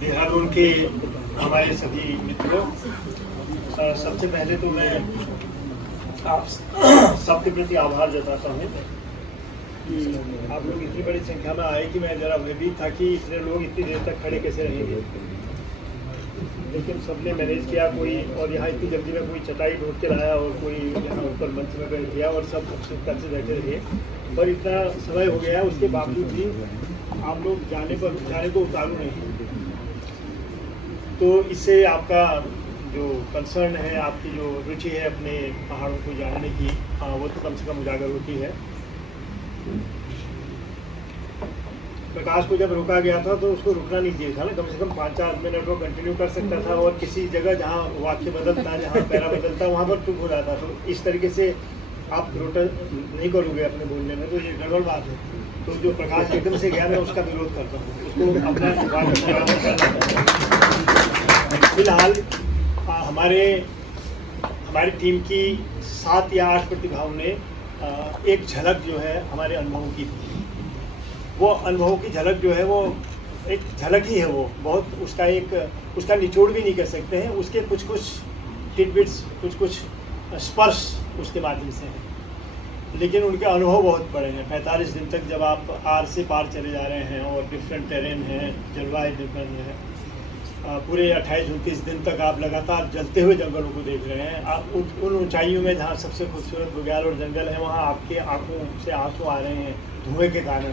देहरादून के हमारे सभी मित्रों, सबसे पहले तो मैं आप सबके प्रति आभार जताता हूँ कि आप लोग इतनी बड़ी संख्या में आए कि मैं ज़रा भयभीत था कि इतने लोग इतनी देर तक खड़े कैसे रहेंगे, लेकिन सबने मैनेज किया कोई, और यहाँ इतनी जल्दी में कोई चटाई ढूंढ के लाया और कोई यहाँ ऊपर मंच में बैठ गया और सब कल से बैठे रहे। पर इतना समय हो गया है, उसके बावजूद भी आप लोग जाने को उतारू नहीं। तो इससे आपका जो कंसर्न है, आपकी जो रुचि है अपने पहाड़ों को जानने की, वो तो कम से कम उजागर होती है। प्रकाश को जब रोका गया था तो उसको रुकना नहीं चाहिए था ना, कम से कम 5-4 मिनट वो कंटिन्यू कर सकता था, और किसी जगह जहाँ वाक्य बदलता, जहाँ पैरा बदलता, वहाँ पर चुप हो जाता। तो इस तरीके से आप प्रोटेस्ट नहीं करोगे अपने बोलने में, तो ये गड़बड़ बात है। तो जो प्रकाश एकदम से गया, मैं उसका विरोध करता हूँ, उसको अपना फिलहाल हमारी टीम की 7 या 8 प्रतिभाओं ने एक झलक जो है हमारे अनुभवों की थी। वो अनुभवों की झलक जो है वो एक झलक ही है, वो बहुत उसका निचोड़ भी नहीं कर सकते हैं, उसके कुछ टिडबिट्स, कुछ स्पर्श उसके माध्यम से हैं, लेकिन उनके अनुभव बहुत बड़े हैं। 45 दिन तक जब आप आर से पार चले जा रहे हैं और डिफरेंट टेरेन है, जलवायु डिफरेंट है, पूरे 28-29 दिन तक आप लगातार जलते हुए जंगलों को देख रहे हैं। आप उन ऊंचाइयों में जहाँ सबसे खूबसूरत बुग्याल और जंगल है, वहाँ आपके आंखों से आंसू आ रहे हैं धुएं के कारण,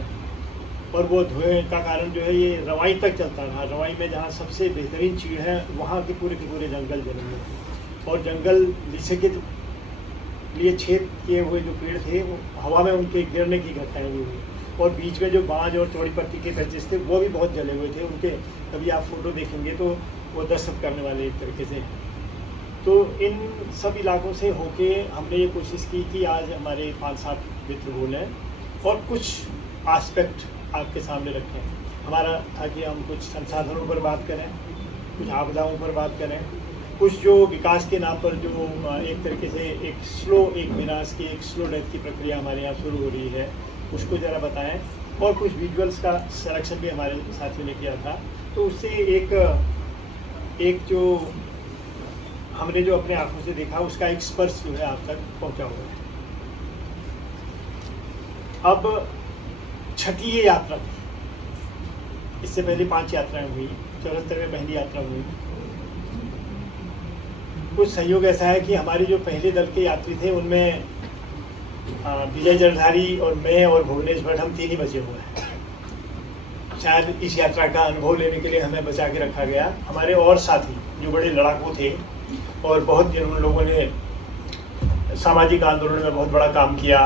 और वो धुएं का कारण जो है ये रवाई तक चलता रहा। रवाई में जहाँ सबसे बेहतरीन चीज़ है, वहाँ के पूरे जंगल जलेंगे, और जंगल लीसे के लिए छेद किए हुए जो पेड़ थे, वो हवा में उनके गिरने की घटनाएँ भी हुई, और बीच में जो बाँझ और चौड़ी पत्ती के पैचेस थे वो भी बहुत जले हुए थे। उनके कभी आप फोटो देखेंगे तो वो दस्तक करने वाले एक तरीके से। तो इन सब इलाकों से होके हमने ये कोशिश की कि आज हमारे 5-7 मित्र बोलें और कुछ एस्पेक्ट आपके सामने रखें। हमारा था कि हम कुछ संसाधनों पर बात करें, कुछ आपदाओं पर बात करें, कुछ जो विकास के नाम पर जो एक तरीके से एक विनाश की, एक स्लो डेथ की प्रक्रिया हमारे यहाँ शुरू हो रही है, उसको ज़रा बताएं, और कुछ विजुअल्स का सिलेक्शन भी हमारे साथियों ने किया था। तो उससे एक जो हमने जो अपने आंखों से देखा, उसका एक स्पर्श जो है आप तक पहुंचा हुआ है। अब छठी ये यात्रा थी, इससे पहले 5 यात्राएं हुई, 74 में पहली यात्रा हुई। कुछ सहयोग ऐसा है कि हमारे जो पहले दल के यात्री थे उनमें विजय जलधारी और मैं और भुवनेश भट्ट, हम 3 ही बचे हुए हैं। शायद इस यात्रा का अनुभव लेने के लिए हमें बचा के रखा गया। हमारे और साथी जो बड़े लड़ाकू थे और बहुत जिन लोगों ने सामाजिक आंदोलन में बहुत बड़ा काम किया,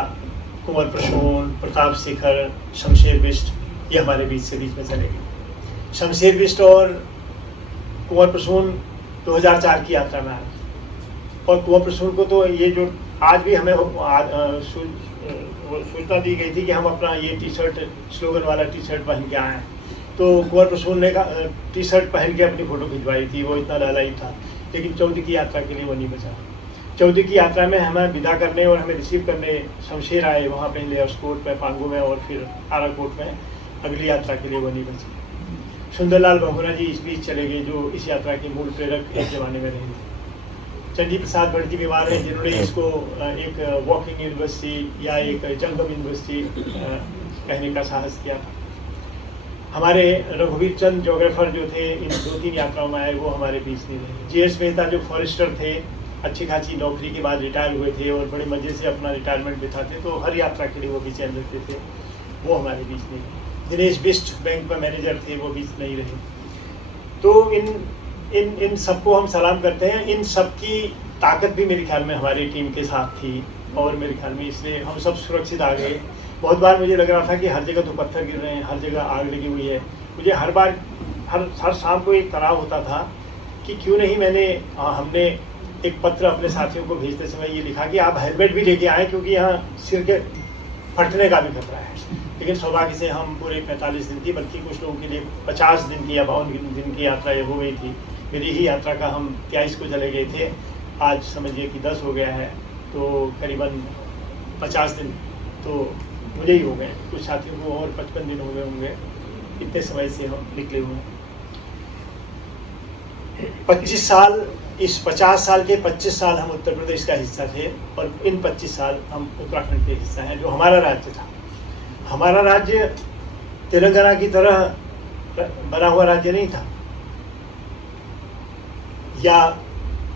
कुंवर प्रसून, प्रताप शेखर, शमशेर बिष्ट, ये हमारे बीच में चले गए। शमशेर बिष्ट और कुंवर प्रसून 2004 की यात्रा में आए, और कुंवर प्रसून को तो ये जो आज भी हमें सूचना दी गई थी कि हम अपना ये टी-शर्ट, स्लोगन वाला टी-शर्ट पहन के आए हैं। तो कुंवर प्रसून ने टी-शर्ट पहन के अपनी फ़ोटो खिंचवाई थी, वो इतना लालायित था, लेकिन 14 की यात्रा के लिए वो नहीं बचा। 14 की यात्रा में हमें विदा करने और हमें रिसीव करने शमशेर आए, वहाँ पहले एयरपोर्ट में पांगू में, और फिर आराकोट में। अगली यात्रा के लिए वो नहीं बची। सुंदरलाल बहुगुणा जी इस बीच चले गए, जो इस यात्रा के मूल प्रेरक एक ज़माने में रहे थे। चंडी प्रसाद भट्ट जी बीमार हैं, जिन्होंने इसको एक वॉकिंग यूनिवर्सिटी या एक जंगम यूनिवर्सिटी कहने का साहस किया था। हमारे रघुवीर चंद जोग्राफर जो थे, इन 2-3 यात्राओं में आए, वो हमारे बीच नहीं रहे। जीएस मेहता जो फॉरेस्टर थे, अच्छी खासी नौकरी के बाद रिटायर हुए थे और बड़े मज़े से अपना रिटायरमेंट बिताते, तो हर यात्रा के लिए वो बीच में रहते थे, वो हमारे बीच नहीं रहे। दिनेश बिष्ट बैंक में मैनेजर थे, वो बीच नहीं रहे। तो इन सबको हम सलाम करते हैं। इन सब की ताकत भी मेरे ख्याल में हमारी टीम के साथ थी, और मेरे ख्याल में इसलिए हम सब सुरक्षित आ गए। बहुत बार मुझे लग रहा था कि हर जगह तो पत्थर गिर रहे हैं, हर जगह आग लगी हुई है। मुझे हर शाम को एक तनाव होता था कि क्यों नहीं हमने एक पत्र अपने साथियों को भेजते समय ये लिखा कि आप हेलमेट भी लेके आएँ, क्योंकि यहाँ सिर के फटने का भी खतरा है। लेकिन सौभाग्य से हम पूरे 45 दिन की, बल्कि कुछ लोगों के लिए 50 दिन की या 52 दिन की यात्रा ये हो गई थी। मेरी ही यात्रा का हम 23 को चले गए थे, आज समझिए कि 10 हो गया है, तो करीबन 50 दिन तो मुझे ही हो गए। कुछ साथियों को और 55 दिन हो गए होंगे। इतने समय से हम निकले हुए हैं। 25 साल, इस 50 साल के 25 साल हम उत्तर प्रदेश का हिस्सा थे और इन 25 साल हम उत्तराखंड के हिस्सा हैं, जो हमारा राज्य था। हमारा राज्य तेलंगाना की तरह बना हुआ राज्य नहीं था, या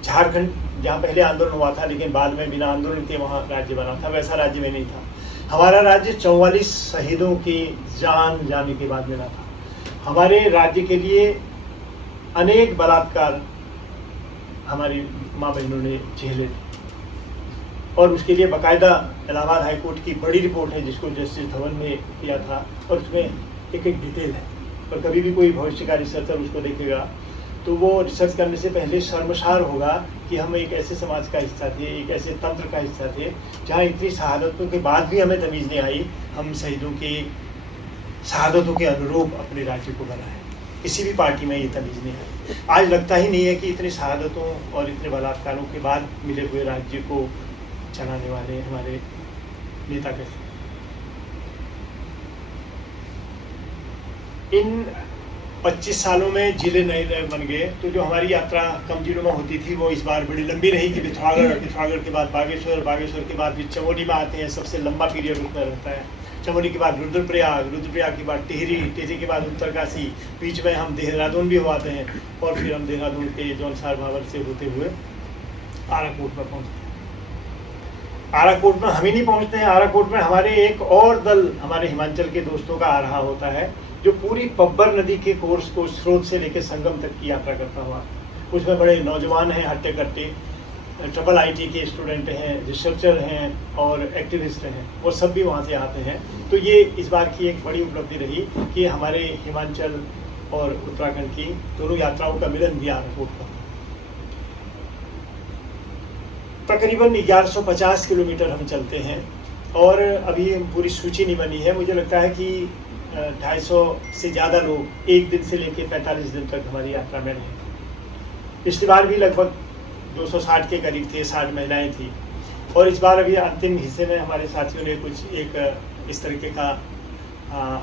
झारखंड जहाँ पहले आंदोलन हुआ था लेकिन बाद में बिना आंदोलन के वहाँ राज्य बना था, वैसा राज्य में नहीं था। हमारा राज्य 44 शहीदों की जान जाने के बाद मिला था। हमारे राज्य के लिए अनेक बलात्कार हमारी माँ बहनों ने झेले और उसके लिए बाकायदा इलाहाबाद हाई कोर्ट की बड़ी रिपोर्ट है जिसको जस्टिस धवन ने किया था, और उसमें एक एक डिटेल है। और कभी भी कोई भविष्य का रिसर्चर उसको देखेगा तो वो रिसर्च करने से पहले शर्मसार होगा कि हम एक ऐसे समाज का हिस्सा थे, एक ऐसे तंत्र का हिस्सा थे जहाँ इतनी शहादतों के बाद भी हमें तमीज़ नहीं आई, हम शहीदों की शहादतों के अनुरूप अपने राज्य को बनाए। किसी भी पार्टी में ये तमीज़ नहीं आई। आज लगता ही नहीं है कि इतनी शहादतों और इतने बलात्कारों के बाद मिले हुए राज्य को चलाने वाले हमारे नेता कैसे। इन 25 सालों में जिले नए नए बन गए, तो जो हमारी यात्रा कम दिनों में होती थी वो इस बार बड़ी लंबी रही कि पिथौरागढ़ के बाद बागेश्वर के बाद फिर चमोली में आते हैं, सबसे लंबा पीरियड उसमें रहता है। चमोली के बाद रुद्रप्रयाग के बाद टिहरी के बाद उत्तरकाशी, बीच में हम देहरादून भी हुआते हैं और फिर हम देहरादून के जौनसार भावर से होते हुए आराकोट में पहुँचते हैं। आराकोट में हम ही नहीं पहुँचते हैं, आराकोट में हमारे एक और दल हमारे हिमाचल के दोस्तों का आ रहा होता है जो पूरी पब्बर नदी के कोर्स को स्रोत से लेकर संगम तक की यात्रा करता हुआ। उसमें बड़े नौजवान हैं, हट्टे कट्टे, ट्रिपल IT के स्टूडेंट हैं, रिसर्चर हैं और एक्टिविस्ट हैं, वो सब भी वहाँ से आते हैं। तो ये इस बार की एक बड़ी उपलब्धि रही कि हमारे हिमाचल और उत्तराखंड की दोनों यात्राओं का मिलन भी आराकोट का। तकरीबन 1150 किलोमीटर हम चलते हैं और अभी पूरी सूची नहीं बनी है। मुझे लगता है कि 250 से ज़्यादा लोग एक दिन से लेकर 45 दिन तक हमारी यात्रा में रहे। पिछली बार भी लगभग 260 के करीब थे, 60 महिलाएं थी। और इस बार अभी अंतिम हिस्से में हमारे साथियों ने कुछ एक इस तरीके का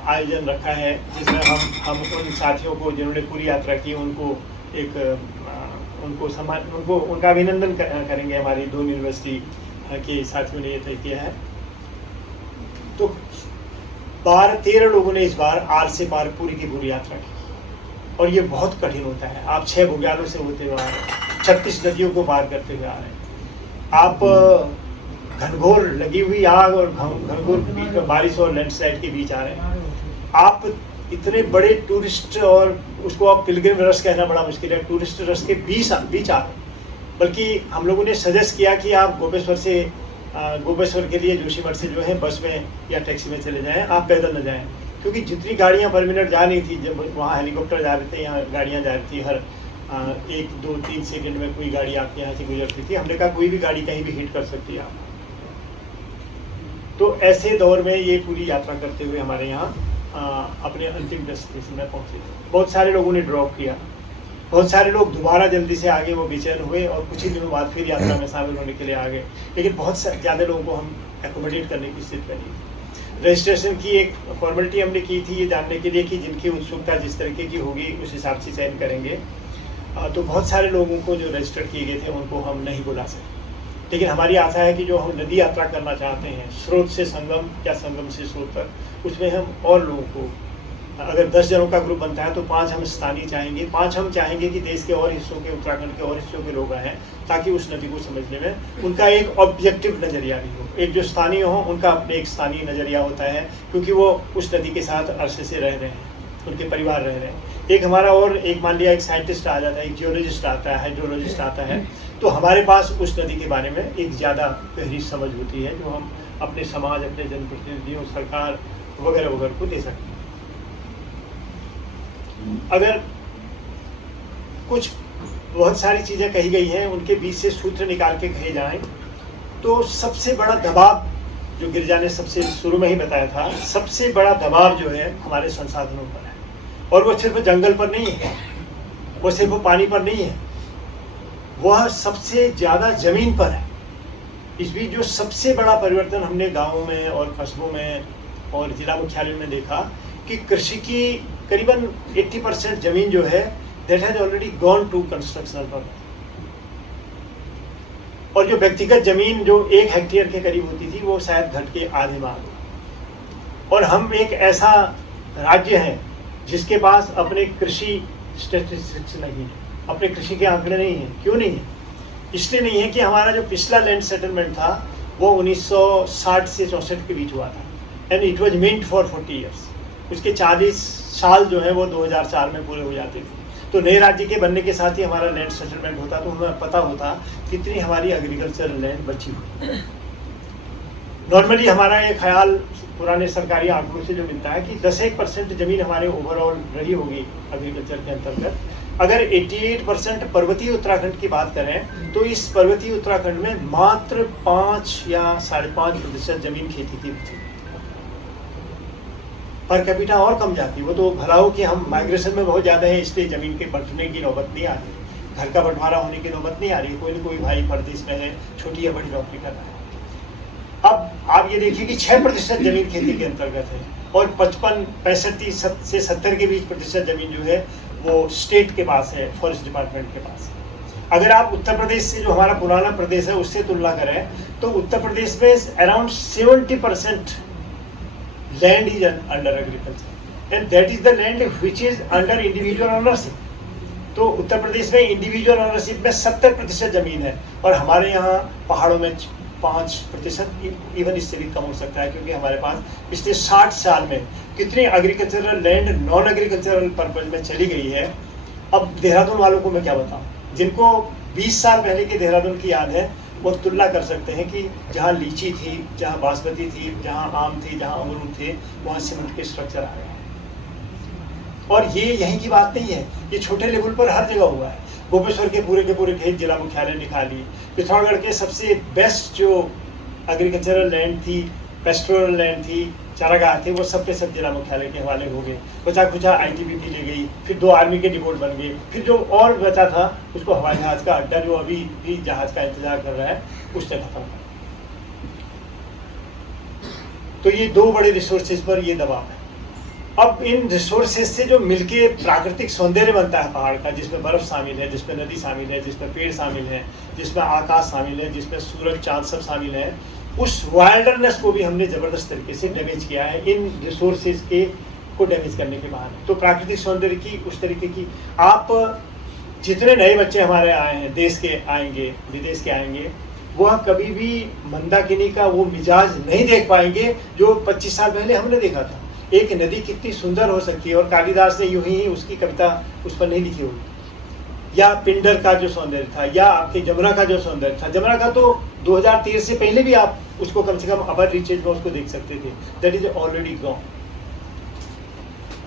आयोजन रखा है जिसमें हम उन साथियों को जिन्होंने पूरी यात्रा की उनको एक उनका अभिनंदन करेंगे। हमारी 2 यूनिवर्सिटी के साथियों ने ये तय किया है। तो 12-13 लोगों ने इस बार आर से पार पूरी की पूरी यात्रा की और ये बहुत कठिन होता है। आप 6 बुग्यालों से होते हुए आ रहे हैं, 36 नदियों को पार करते हुए आ रहे हैं। आप घनघोर लगी हुई आग और घनघोर के बीच में बारिश और लैंडस्लाइड के बीच आ रहे हैं। आप इतने बड़े टूरिस्ट, और उसको आप पिलग्रिम रश कहना बड़ा मुश्किल है, टूरिस्ट रश के बीच आ रहे हैं। बल्कि हम लोगों ने सजेस्ट किया कि आप गोपेश्वर के लिए जोशीमठ से जो है बस में या टैक्सी में चले जाएं, आप पैदल न जाएं, क्योंकि जितनी गाड़ियां पर मिनट जा रही थी, जब वहाँ हेलीकॉप्टर जा रहे थे, यहाँ गाड़ियां जा रही थी, हर 1-2-3 सेकंड में कोई गाड़ी आपके यहाँ से गुजरती थी। हमने कहा कोई भी गाड़ी कहीं भी हिट कर सकती है आप। तो ऐसे दौर में ये पूरी यात्रा करते हुए हमारे यहाँ अपने अंतिम डेस्टिनेशन में पहुँचे। बहुत सारे लोगों ने ड्रॉप किया, बहुत सारे लोग दोबारा जल्दी से आगे वो बेचैन हुए और कुछ ही दिनों बाद फिर यात्रा में शामिल होने के लिए आ गए। लेकिन बहुत ज़्यादा लोगों को हम एकोमोडेट करने की स्थिति में नहीं। रजिस्ट्रेशन की एक फॉर्मेलिटी हमने की थी ये जानने के लिए कि जिनकी उत्सुकता जिस तरीके की होगी उस हिसाब से चयन करेंगे। तो बहुत सारे लोगों को जो रजिस्टर किए गए थे उनको हम नहीं बुला सके। लेकिन हमारी आशा है कि जो हम नदी यात्रा करना चाहते हैं स्रोत से संगम या संगम से स्रोत तक, उसमें हम और लोगों को, अगर 10 जनों का ग्रुप बनता है तो 5 हम स्थानीय चाहेंगे, 5 हम चाहेंगे कि देश के और हिस्सों के, उत्तराखंड के और हिस्सों के लोग आएँ, ताकि उस नदी को समझने में उनका एक ऑब्जेक्टिव नज़रिया भी हो। एक जो स्थानीय हो उनका अपने एक स्थानीय नज़रिया होता है, क्योंकि वो उस नदी के साथ अरसे से रह रहे हैं, उनके परिवार रह रहे हैं। एक हमारा और एक मान लिया एक साइंटिस्ट आ जाता है, एक जियोलॉजिस्ट आता है, हाइड्रोलॉजिस्ट आता है, तो हमारे पास उस नदी के बारे में एक ज़्यादा गहरी समझ होती है जो हम अपने समाज, अपने जनप्रतिनिधियों, सरकार वगैरह वगैरह को दे सकते हैं। अगर कुछ बहुत सारी चीज़ें कही गई हैं, उनके बीच से सूत्र निकाल के कहे जाएं, तो सबसे बड़ा दबाव जो गिरिजा ने सबसे शुरू में ही बताया था, सबसे बड़ा दबाव जो है हमारे संसाधनों पर है। और वो सिर्फ जंगल पर नहीं है, वो सिर्फ पानी पर नहीं है, वह सबसे ज़्यादा ज़मीन पर है। इस बीच जो सबसे बड़ा परिवर्तन हमने गाँवों में और कस्बों में और जिला मुख्यालयों में देखा कि कृषि की करीबन 80% जमीन जो है that has already gone to constructional purpose. और जो व्यक्तिगत जमीन जो 1 हेक्टेयर के करीब होती थी वो शायद घट के आधे में आ गई। और हम एक ऐसा राज्य है जिसके पास अपने कृषि स्टैटिस्टिक्स नहीं है, अपने कृषि के आंकड़े नहीं है। क्यों नहीं है? इसलिए नहीं है कि हमारा जो पिछला लैंड सेटलमेंट था वो 1960 से 64 के बीच हुआ था and it was meant for 40 years. उसके 40 साल जो है वो 2004 में पूरे हो जाते थे। तो नए राज्य के बनने के साथ ही हमारा लैंड सेटलमेंट होता तो हमें पता होता कितनी हमारी एग्रीकल्चरल लैंड बची हुई। नॉर्मली हमारा ये ख्याल पुराने सरकारी आंकड़ों से जो मिलता है कि 10-1% जमीन हमारे ओवरऑल रही होगी एग्रीकल्चर के अंतर्गत। अगर 88% पर्वतीय उत्तराखंड की बात करें तो इस पर्वतीय उत्तराखंड में मात्र 5 या 5.5% जमीन खेती की बची। पर कैपिटा और कम जाती। वो तो भला हो कि हम माइग्रेशन में बहुत ज़्यादा है इसलिए ज़मीन के बंटने की नौबत नहीं आ रही, घर का बंटवारा होने की नौबत नहीं आ रही। कोई न कोई भाई परदेश में है, छोटी या बड़ी नौकरी कर रहा है। अब आप ये देखिए कि 6% जमीन खेती के अंतर्गत है और 65 से 70 के बीच प्रतिशत जमीन जो है वो स्टेट के पास है, फॉरेस्ट डिपार्टमेंट के पास है। अगर आप उत्तर प्रदेश से जो हमारा पुराना प्रदेश है उससे तुलना करें तो उत्तर प्रदेश में around 70% land is under agriculture and that is the land which is under individual ownership। तो उत्तर प्रदेश में इंडिविजुअल ओनरशिप में 70% जमीन है और हमारे यहाँ पहाड़ों में 5%, इवन इससे भी कम हो सकता है क्योंकि हमारे पास पिछले 60 साल में कितनी agricultural land non agricultural purpose में चली गई है। अब देहरादून वालों को मैं क्या बताऊँ, जिनको 20 साल पहले के देहरादून की याद है वो तुलना कर सकते हैं कि जहाँ लीची थी, जहाँ बासमती थी, जहाँ आम थी, जहाँ अमरूद थे, वहाँ सीमेंट के स्ट्रक्चर आ गए हैं। और ये यहीं की बात नहीं है, ये छोटे लेवल पर हर जगह हुआ है। गोपेश्वर के पूरे खेत जिला मुख्यालय ने खा लिए। पिथौरागढ़ के सबसे बेस्ट जो एग्रीकल्चरल लैंड थी, पेस्टोरल लैंड थी, चारागाह थे, वो सब के सब जिला मुख्यालय के हवाले हो गए। बचा खुचा ITBP ले गई, फिर 2 आर्मी के डिपोट बन गए, फिर जो और बचा था उसको हवाई जहाज का अड्डा जो अभी भी जहाज का इंतजार कर रहा है उससे खत्म कर। तो ये 2 बड़े रिसोर्सेज पर ये दबाव है। अब इन रिसोर्सेज से जो मिलके प्राकृतिक सौंदर्य बनता है पहाड़ का, जिसमें बर्फ शामिल है, जिसमें नदी शामिल है, जिसमें पेड़ शामिल है, जिसमें आकाश शामिल है, जिसमें सूरज चांद सब शामिल है, उस वाइल्डनेस को भी हमने जबरदस्त तरीके से डैमेज किया है इन रिसोर्सेज के को डैमेज करने के बाद। तो प्राकृतिक सौंदर्य की उस तरीके की, आप जितने नए बच्चे हमारे आए हैं, देश के आएंगे, विदेश के आएंगे, वह कभी भी मंदाकिनी का वो मिजाज नहीं देख पाएंगे जो 25 साल पहले हमने देखा था। एक नदी कितनी सुंदर हो सकती है और कालिदास ने यूं ही उसकी कविता उस पर नहीं लिखी होगी। या पिंडर का जो सौंदर्य था, या आपके जमुना का जो सौंदर्य था, जमुना का तो 2013 से पहले भी आप उसको कम से कम अपर रीचेज में उसको देख सकते थे। That is already gone.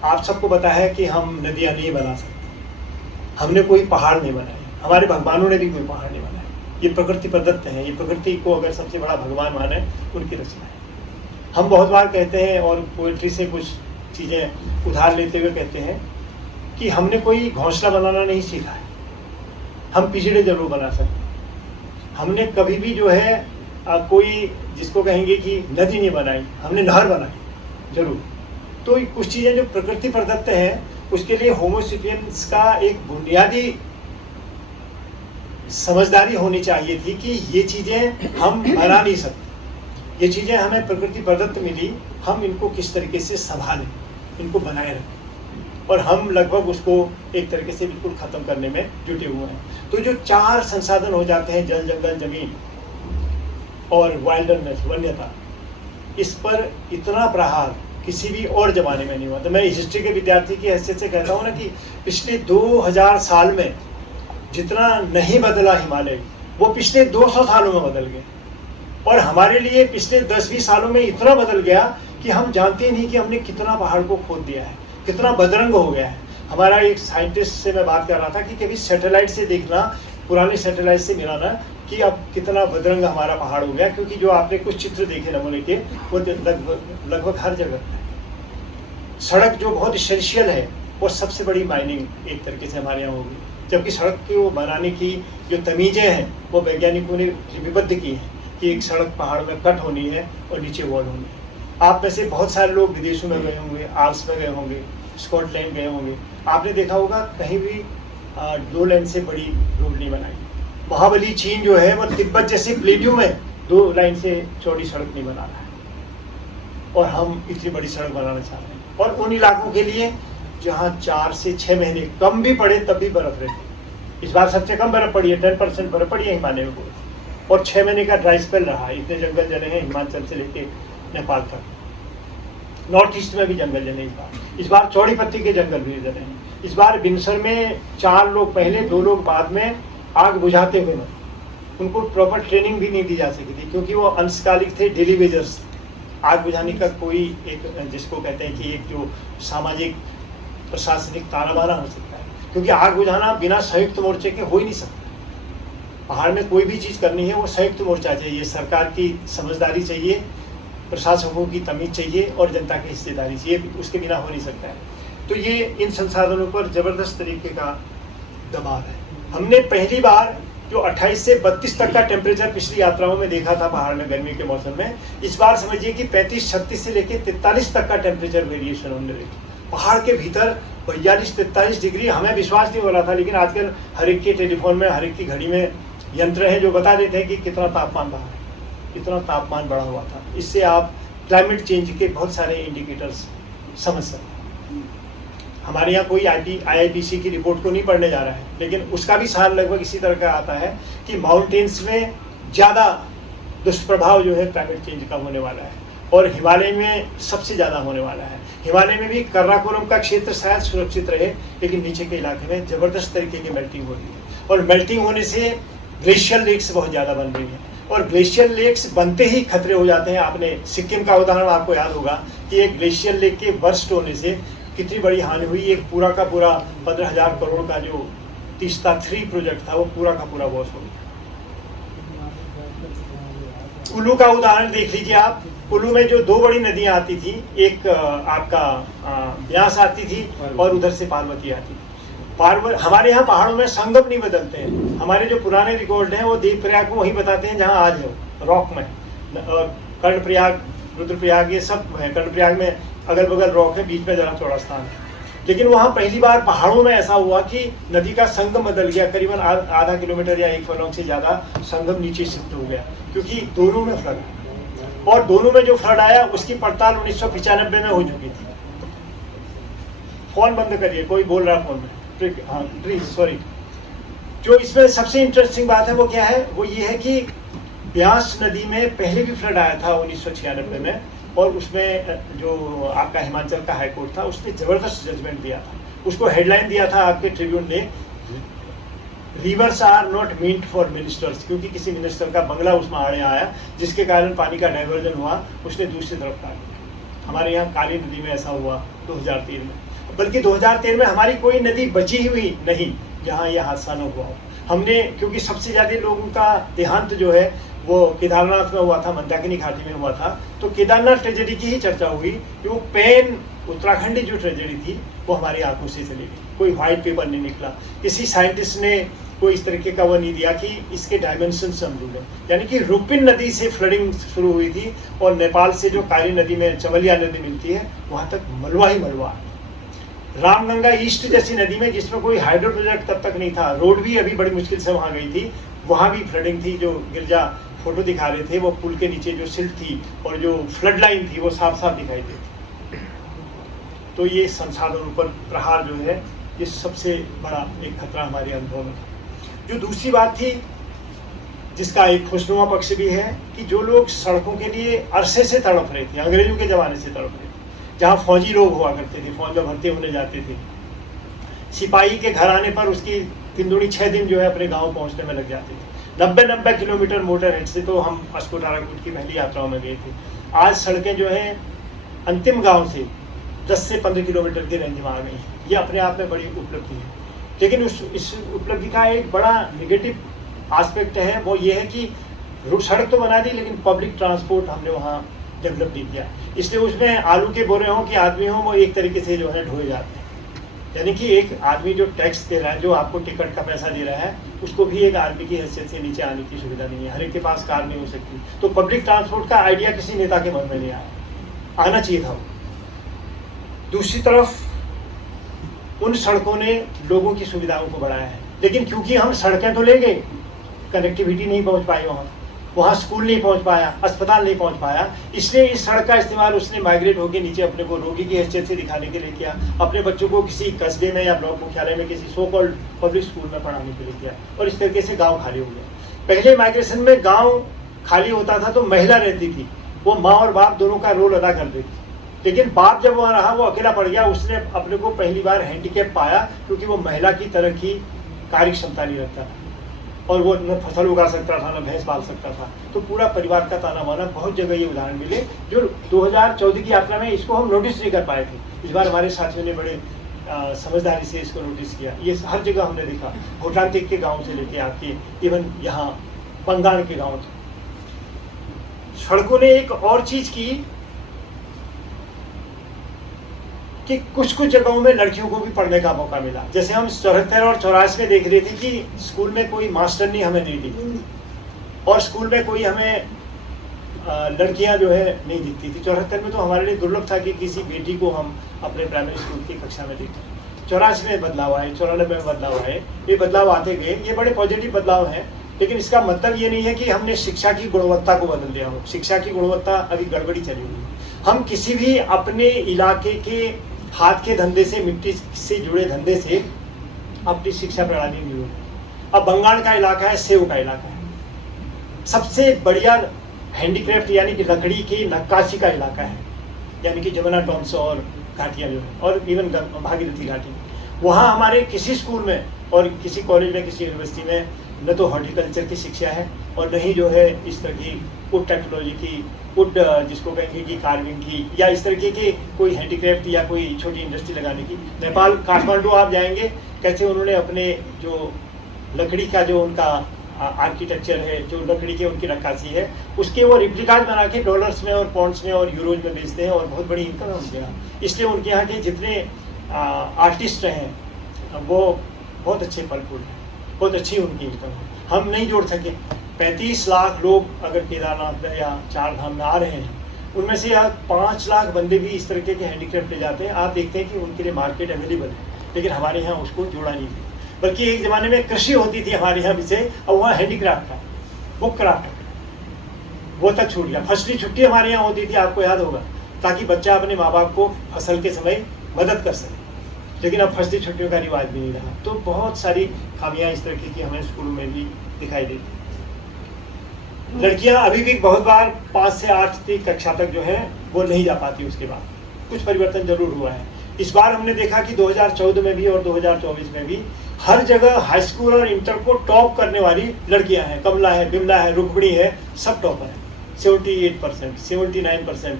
आप सबको पता है कि हम नदियां नहीं बना सकते, हमने कोई पहाड़ नहीं बनाए, हमारे भगवानों ने भी कोई पहाड़ नहीं बनाए। ये प्रकृति प्रदत्त है। ये प्रकृति को अगर सबसे बड़ा भगवान माने उनकी रचना है। हम बहुत बार कहते हैं और पोएट्री से कुछ चीज़ें उधार लेते हुए कहते हैं कि हमने कोई घोंसला बनाना नहीं सीखा है, हम पिंजड़े जरूर बना सकते हैं। हमने कभी भी जो है कोई जिसको कहेंगे कि नदी नहीं बनाई, हमने नहर बनाई जरूर। तो कुछ चीज़ें जो प्रकृति प्रदत्त हैं उसके लिए होमो सेपियंस का एक बुनियादी समझदारी होनी चाहिए थी कि ये चीज़ें हम बना नहीं सकते, ये चीज़ें हमें प्रकृति प्रदत्त मिली, हम इनको किस तरीके से संभालें, इनको बनाए रखें। और हम लगभग उसको एक तरीके से बिल्कुल ख़त्म करने में जुटे हुए हैं। तो जो 4 संसाधन हो जाते हैं, जल, जंगल, जमीन और वाइल्डनेस, वन्यता, इस पर इतना प्रहार किसी भी और ज़माने में नहीं हुआ। तो मैं हिस्ट्री के विद्यार्थी की हैसियत से कहता हूँ ना कि पिछले 2000 साल में जितना नहीं बदला हिमालय, वो पिछले 200 सालों में बदल गया। और हमारे लिए पिछले 10-20 सालों में इतना बदल गया कि हम जानते ही नहीं कि हमने कितना पहाड़ को खोद दिया है, कितना बदरंग हो गया है। हमारा एक साइंटिस्ट से मैं बात कर रहा था कि कभी सैटेलाइट से देखना, पुराने सैटेलाइट से मिलाना कि अब कितना बदरंग हमारा पहाड़ हो गया। क्योंकि जो आपने कुछ चित्र देखे नमूने के, वो लगभग हर जगह है। सड़क जो बहुत इसेंशियल है, वो सबसे बड़ी माइनिंग एक तरीके से हमारे यहाँ होगी। जबकि सड़क को बनाने की जो तमीज़ें हैं वो वैज्ञानिकों ने लिपिबद्ध की हैं कि एक सड़क पहाड़ में कट होनी है और नीचे वॉल होनी है। आप में से बहुत सारे लोग विदेशों में गए होंगे, आल्प्स में गए होंगे, स्कॉटलैंड गए होंगे, आपने देखा होगा कहीं भी 2 लेन से बड़ी रोड नहीं बनाई। महाबली चीन जो है वो तिब्बत जैसे प्लेटियों में 2 लाइन से चौड़ी सड़क नहीं बना रहा है, और हम इतनी बड़ी सड़क बनाना चाह रहे हैं। और उन इलाकों के लिए जहाँ 4 से 6 महीने कम भी पड़े तब भी बर्फ रहती। इस बार सबसे कम बर्फ पड़ी है, 10% बर्फ पड़ी है हिमालय में, और 6 महीने का ड्राई स्पेल रहा। इतने जंगल जले हैं हिमाचल से लेके नेपाल तक, नॉर्थ ईस्ट में भी जंगल जले इस बार चौड़ी पत्ती के जंगल भी जले हैं। इस बार बिनसर में 4 लोग पहले 2 लोग बाद में आग बुझाते हुए मरे। उनको प्रॉपर ट्रेनिंग भी नहीं दी जा सकी थी क्योंकि वो अंशकालिक थे, डेली वेजर्स। आग बुझाने का कोई एक जिसको कहते हैं कि एक जो सामाजिक प्रशासनिक तानाबाना हो सकता है, क्योंकि आग बुझाना बिना संयुक्त मोर्चे के हो ही नहीं सकता। पहाड़ में कोई भी चीज़ करनी है वो संयुक्त मोर्चा चाहिए, सरकार की समझदारी चाहिए, प्रशासकों की तमीज चाहिए और जनता की हिस्सेदारी चाहिए, उसके बिना हो नहीं सकता है। तो ये इन संसाधनों पर ज़बरदस्त तरीके का दबाव है। हमने पहली बार जो 28 से 32 तक का टेम्परेचर पिछली यात्राओं में देखा था पहाड़ में गर्मी के मौसम में, इस बार समझिए कि 35-36 से लेकर 43 तक का टेम्परेचर वेरिएशन हमने देखा। पहाड़ के भीतर 42-43 डिग्री, हमें विश्वास नहीं हो रहा था, लेकिन आजकल हर एक के टेलीफोन में, हर एक की घड़ी में यंत्र हैं जो बता देते हैं कि कितना तापमान रहा है, कितना तापमान बढ़ा हुआ था। इससे आप क्लाइमेट चेंज के बहुत सारे इंडिकेटर्स समझ सकते हैं। हमारे यहाँ कोई IIPC की रिपोर्ट को नहीं पढ़ने जा रहा है, लेकिन उसका भी सार लगभग इसी तरह का आता है कि माउंटेन्स में ज़्यादा दुष्प्रभाव जो है क्लाइमेट चेंज का होने वाला है, और हिमालय में सबसे ज़्यादा होने वाला है। हिमालय में भी कर्राकोरम का क्षेत्र शायद सुरक्षित रहे, लेकिन नीचे के इलाके में ज़बरदस्त तरीके की मेल्टिंग हो रही है, और मेल्टिंग होने से ग्लेशियर लेक्स बहुत ज़्यादा बन रही हैं, और ग्लेशियर लेक्स बनते ही खतरे हो जाते हैं। आपने सिक्किम का उदाहरण आपको याद होगा कि एक ग्लेशियर लेक के बर्स्ट होने से कितनी बड़ी हानि हुई। एक पूरा का पूरा 15,000 करोड़ का जो तीस्ता 3 प्रोजेक्ट था वो पूरा का पूरा वॉश हो गया। कुल्लू का उदाहरण देख लीजिए आप। कुल्लू में जो 2 बड़ी नदियां आती थी, एक आपका ब्यास आती थी और उधर से पार्वती आती थी। हमारे यहाँ पहाड़ों में संगम नहीं बदलते हैं। हमारे जो पुराने रिकॉर्ड हैं वो देवप्रयाग को वहीं बताते हैं जहाँ आज है, रॉक में। कर्णप्रयाग, रुद्रप्रयाग, ये सब है। कर्णप्रयाग में अगल बगल रॉक है, बीच में जरा चौड़ा स्थान है। लेकिन वहाँ पहली बार पहाड़ों में ऐसा हुआ कि नदी का संगम बदल गया, करीबन आधा किलोमीटर या 1 फर्लॉन्ग से ज़्यादा संगम नीचे शिफ्ट हो गया, क्योंकि दोनों में फ्लड आया। और दोनों में जो फ्लड आया उसकी पड़ताल 1995 में हो चुकी थी। फोन बंद करिए, कोई बोल रहा है फोन में। हाँ प्लीज, सॉरी। जो इसमें सबसे इंटरेस्टिंग बात है वो क्या है, वो ये है कि ब्यास नदी में पहले भी फ्लड आया था 1996 में, और उसमें जो आपका हिमाचल का हाईकोर्ट था उसने ज़बरदस्त जजमेंट दिया था। उसको हेडलाइन दिया था आपके ट्रिब्यून ने, rivers are not meant for ministers, क्योंकि किसी मिनिस्टर का बंगला उसमें आया जिसके कारण पानी का डाइवर्जन हुआ, उसने दूसरी तरफ काट दिया। हमारे यहाँ काली नदी में ऐसा हुआ 2013 में, बल्कि 2013 में हमारी कोई नदी बची हुई नहीं जहाँ यह हादसा न हुआ हो। हमने, क्योंकि सबसे ज़्यादा लोगों का देहांत जो है वो केदारनाथ में हुआ था, मंदाकिनी घाटी में हुआ था, तो केदारनाथ ट्रेजेडी की ही चर्चा हुई कि वो पेन उत्तराखंडी जो ट्रेजेडी थी वो हमारी आंखों से चली गई। कोई व्हाइट पेपर नहीं निकला, किसी साइंटिस्ट ने कोई इस तरीके का वो नहीं दिया कि इसके डायमेंशन समझ लें। यानी कि रुपिन नदी से फ्लडिंग शुरू हुई थी, और नेपाल से जो काली नदी में चमलिया नदी मिलती है वहाँ तक मलबा ही मलबा। रामगंगा ईस्ट जैसी नदी में, जिसमें कोई हाइड्रो प्रोजेक्ट तब तक नहीं था, रोड भी अभी बड़ी मुश्किल से वहाँ गई थी, वहाँ भी फ्लडिंग थी। जो गिरजा फोटो दिखा रहे थे, वो पुल के नीचे जो सिल्ट थी और जो फ्लड लाइन थी वो साफ साफ दिखाई देती। तो ये संसाधनों पर प्रहार जो है ये सबसे बड़ा एक खतरा हमारे अनुभव में था। जो दूसरी बात थी, जिसका एक खुशनुमा पक्ष भी है, कि जो लोग सड़कों के लिए अरसे से तड़प रहे थे, अंग्रेजों के ज़माने से तड़प रहे थे, जहाँ फौजी लोग हुआ करते थे, फौज में भर्ती होने जाते थे, सिपाही के घर आने पर उसकी 3 दूनी 6 दिन जो है अपने गांव पहुंचने में लग जाते थे। 90 किलोमीटर मोटर हेड से तो हम अस्कोटाराकूट की पहली यात्राओं में गए थे। आज सड़कें जो हैं अंतिम गांव से 10 से 15 किलोमीटर की रेंज में आ गई हैं। ये अपने आप में बड़ी उपलब्धि है, लेकिन इस उपलब्धि का एक बड़ा निगेटिव आस्पेक्ट है, वो ये है कि सड़क तो बना दी लेकिन पब्लिक ट्रांसपोर्ट हमने वहाँ डेवलप नहीं किया। इसलिए उसमें आलू के बोरे हों कि आदमी हों, वो एक तरीके से जो है ढोए जाते हैं। यानी कि एक आदमी जो टैक्स दे रहा है, जो आपको टिकट का पैसा दे रहा है, उसको भी एक आदमी की हैसियत से नीचे आने की सुविधा नहीं है। हर एक के पास कार नहीं हो सकती। तो पब्लिक ट्रांसपोर्ट का आइडिया किसी नेता के मन में नहीं आया, आना चाहिए था। दूसरी तरफ उन सड़कों ने लोगों की सुविधाओं को बढ़ाया है। लेकिन क्योंकि हम सड़कें तो ले गए, कनेक्टिविटी नहीं पहुंच पाई, वहाँ स्कूल नहीं पहुंच पाया, अस्पताल नहीं पहुंच पाया, इसलिए इस सड़क का इस्तेमाल उसने माइग्रेट होकर नीचे अपने को रोगी की हैसियत से दिखाने के लिए किया, अपने बच्चों को किसी कस्बे में या ब्लॉक मुख्यालय में किसी सो कॉल्ड पब्लिक स्कूल में पढ़ाने के लिए किया, और इस तरीके से गाँव खाली हो गया। पहले माइग्रेशन में गाँव खाली होता था तो महिला रहती थी, वो माँ और बाप दोनों का रोल अदा करती थी। लेकिन बाप जब वहाँ रहा वो अकेला पड़ गया, उसने अपने को पहली बार हैंडीकैप पाया, क्योंकि वो महिला की तरह की कार्य क्षमता नहीं रखता था, और वो न फसल उगा सकता था, न भैंस पाल सकता था। तो पूरा परिवार का ताना बाना, बहुत जगह ये उदाहरण मिले, जो 2014 की यात्रा में इसको हम नोटिस नहीं कर पाए थे। इस बार हमारे साथियों ने बड़े समझदारी से इसको नोटिस किया। ये हर जगह हमने देखा, भूटान तक के गाँव से लेके आके इवन यहाँ बंगाल के गाँव थे। सड़कों ने एक और चीज की कि कुछ कुछ जगहों में लड़कियों को भी पढ़ने का मौका मिला। जैसे हम 74 और 84 में देख रहे थे कि स्कूल में कोई मास्टरनी हमें नहीं दिखती, और स्कूल में कोई हमें लड़कियां जो है नहीं दिखती थी। 74 में तो हमारे लिए दुर्लभ था कि किसी बेटी को हम अपने प्राइमरी स्कूल की कक्षा में देखते। 84 में बदलाव आए, 94 में बदलाव आए, ये बदलाव आते गए, ये बड़े पॉजिटिव बदलाव हैं। लेकिन इसका मतलब ये नहीं है कि हमने शिक्षा की गुणवत्ता को बदल दिया हो। शिक्षा की गुणवत्ता अभी गड़बड़ी चली हुई है। हम किसी भी अपने इलाके के हाथ के धंधे से, मिट्टी से जुड़े धंधे से अपनी शिक्षा प्रणाली नहीं होगी। अब बंगाल का इलाका है, सेव का इलाका है, सबसे बढ़िया हैंडीक्राफ्ट यानी कि लकड़ी की नक्काशी का इलाका है, यानी कि जमुना टॉम्स और घाटियाँ जो है, और इवन भागीरथी घाटी। वहाँ हमारे किसी स्कूल में और किसी कॉलेज में, किसी यूनिवर्सिटी में न तो हॉर्टिकल्चर की शिक्षा है, और न ही जो है इस तरह की वुड टेक्नोलॉजी की, वुड जिसको कहेंगे कि कार्विंग की, या इस तरीके की कोई हैंडीक्राफ्ट या कोई छोटी इंडस्ट्री लगाने की। नेपाल काठमांडू आप जाएंगे, कैसे उन्होंने अपने जो लकड़ी का जो उनका आर्किटेक्चर है, जो लकड़ी की उनकी नक्काशी है, उसके वो रिप्लिकाज बना के डॉलर्स में और पॉन्ड्स में और यूरोज में बेचते हैं, और बहुत बड़ी इनकम है उनके यहाँ। इसलिए उनके यहाँ के जितने आर्टिस्ट हैं वो बहुत अच्छे फल फूल हैं, बहुत अच्छी उनकी इनकम है। हम नहीं जोड़ सके। 35 लाख लोग अगर केदारनाथ में या चार धाम में आ रहे हैं, उनमें से 5 लाख बंदे भी इस तरीके के हैंडीक्राफ्ट ले जाते हैं। आप देखते हैं कि उनके लिए मार्केट अवेलेबल है, लेकिन हमारे यहाँ उसको जोड़ा नहीं गया। बल्कि एक ज़माने में कृषि होती थी हमारे यहाँ विषय, और वहाँ हैंडीक्राफ्ट था, बुक क्राफ्ट, वो तक छूट गया। फसली छुट्टी हमारे यहाँ होती थी, आपको याद होगा, ताकि बच्चा अपने माँ बाप को फसल के समय मदद कर सके। लेकिन अब फसली छुट्टियों का रिवाज भी नहीं रहा। तो बहुत सारी खामियां इस तरह की हमें स्कूलों में भी दिखाई देती। लड़कियां अभी भी बहुत बार 5 से 8 की कक्षा तक जो है वो नहीं जा पाती। उसके बाद कुछ परिवर्तन जरूर हुआ है। इस बार हमने देखा कि 2014 में भी और 2024 में भी हर जगह हाई स्कूल और इंटर को टॉप करने वाली लड़कियां हैं। कमला है, बिमला है, रुक्मिणी है, सब टॉपर है। 78%, 79%,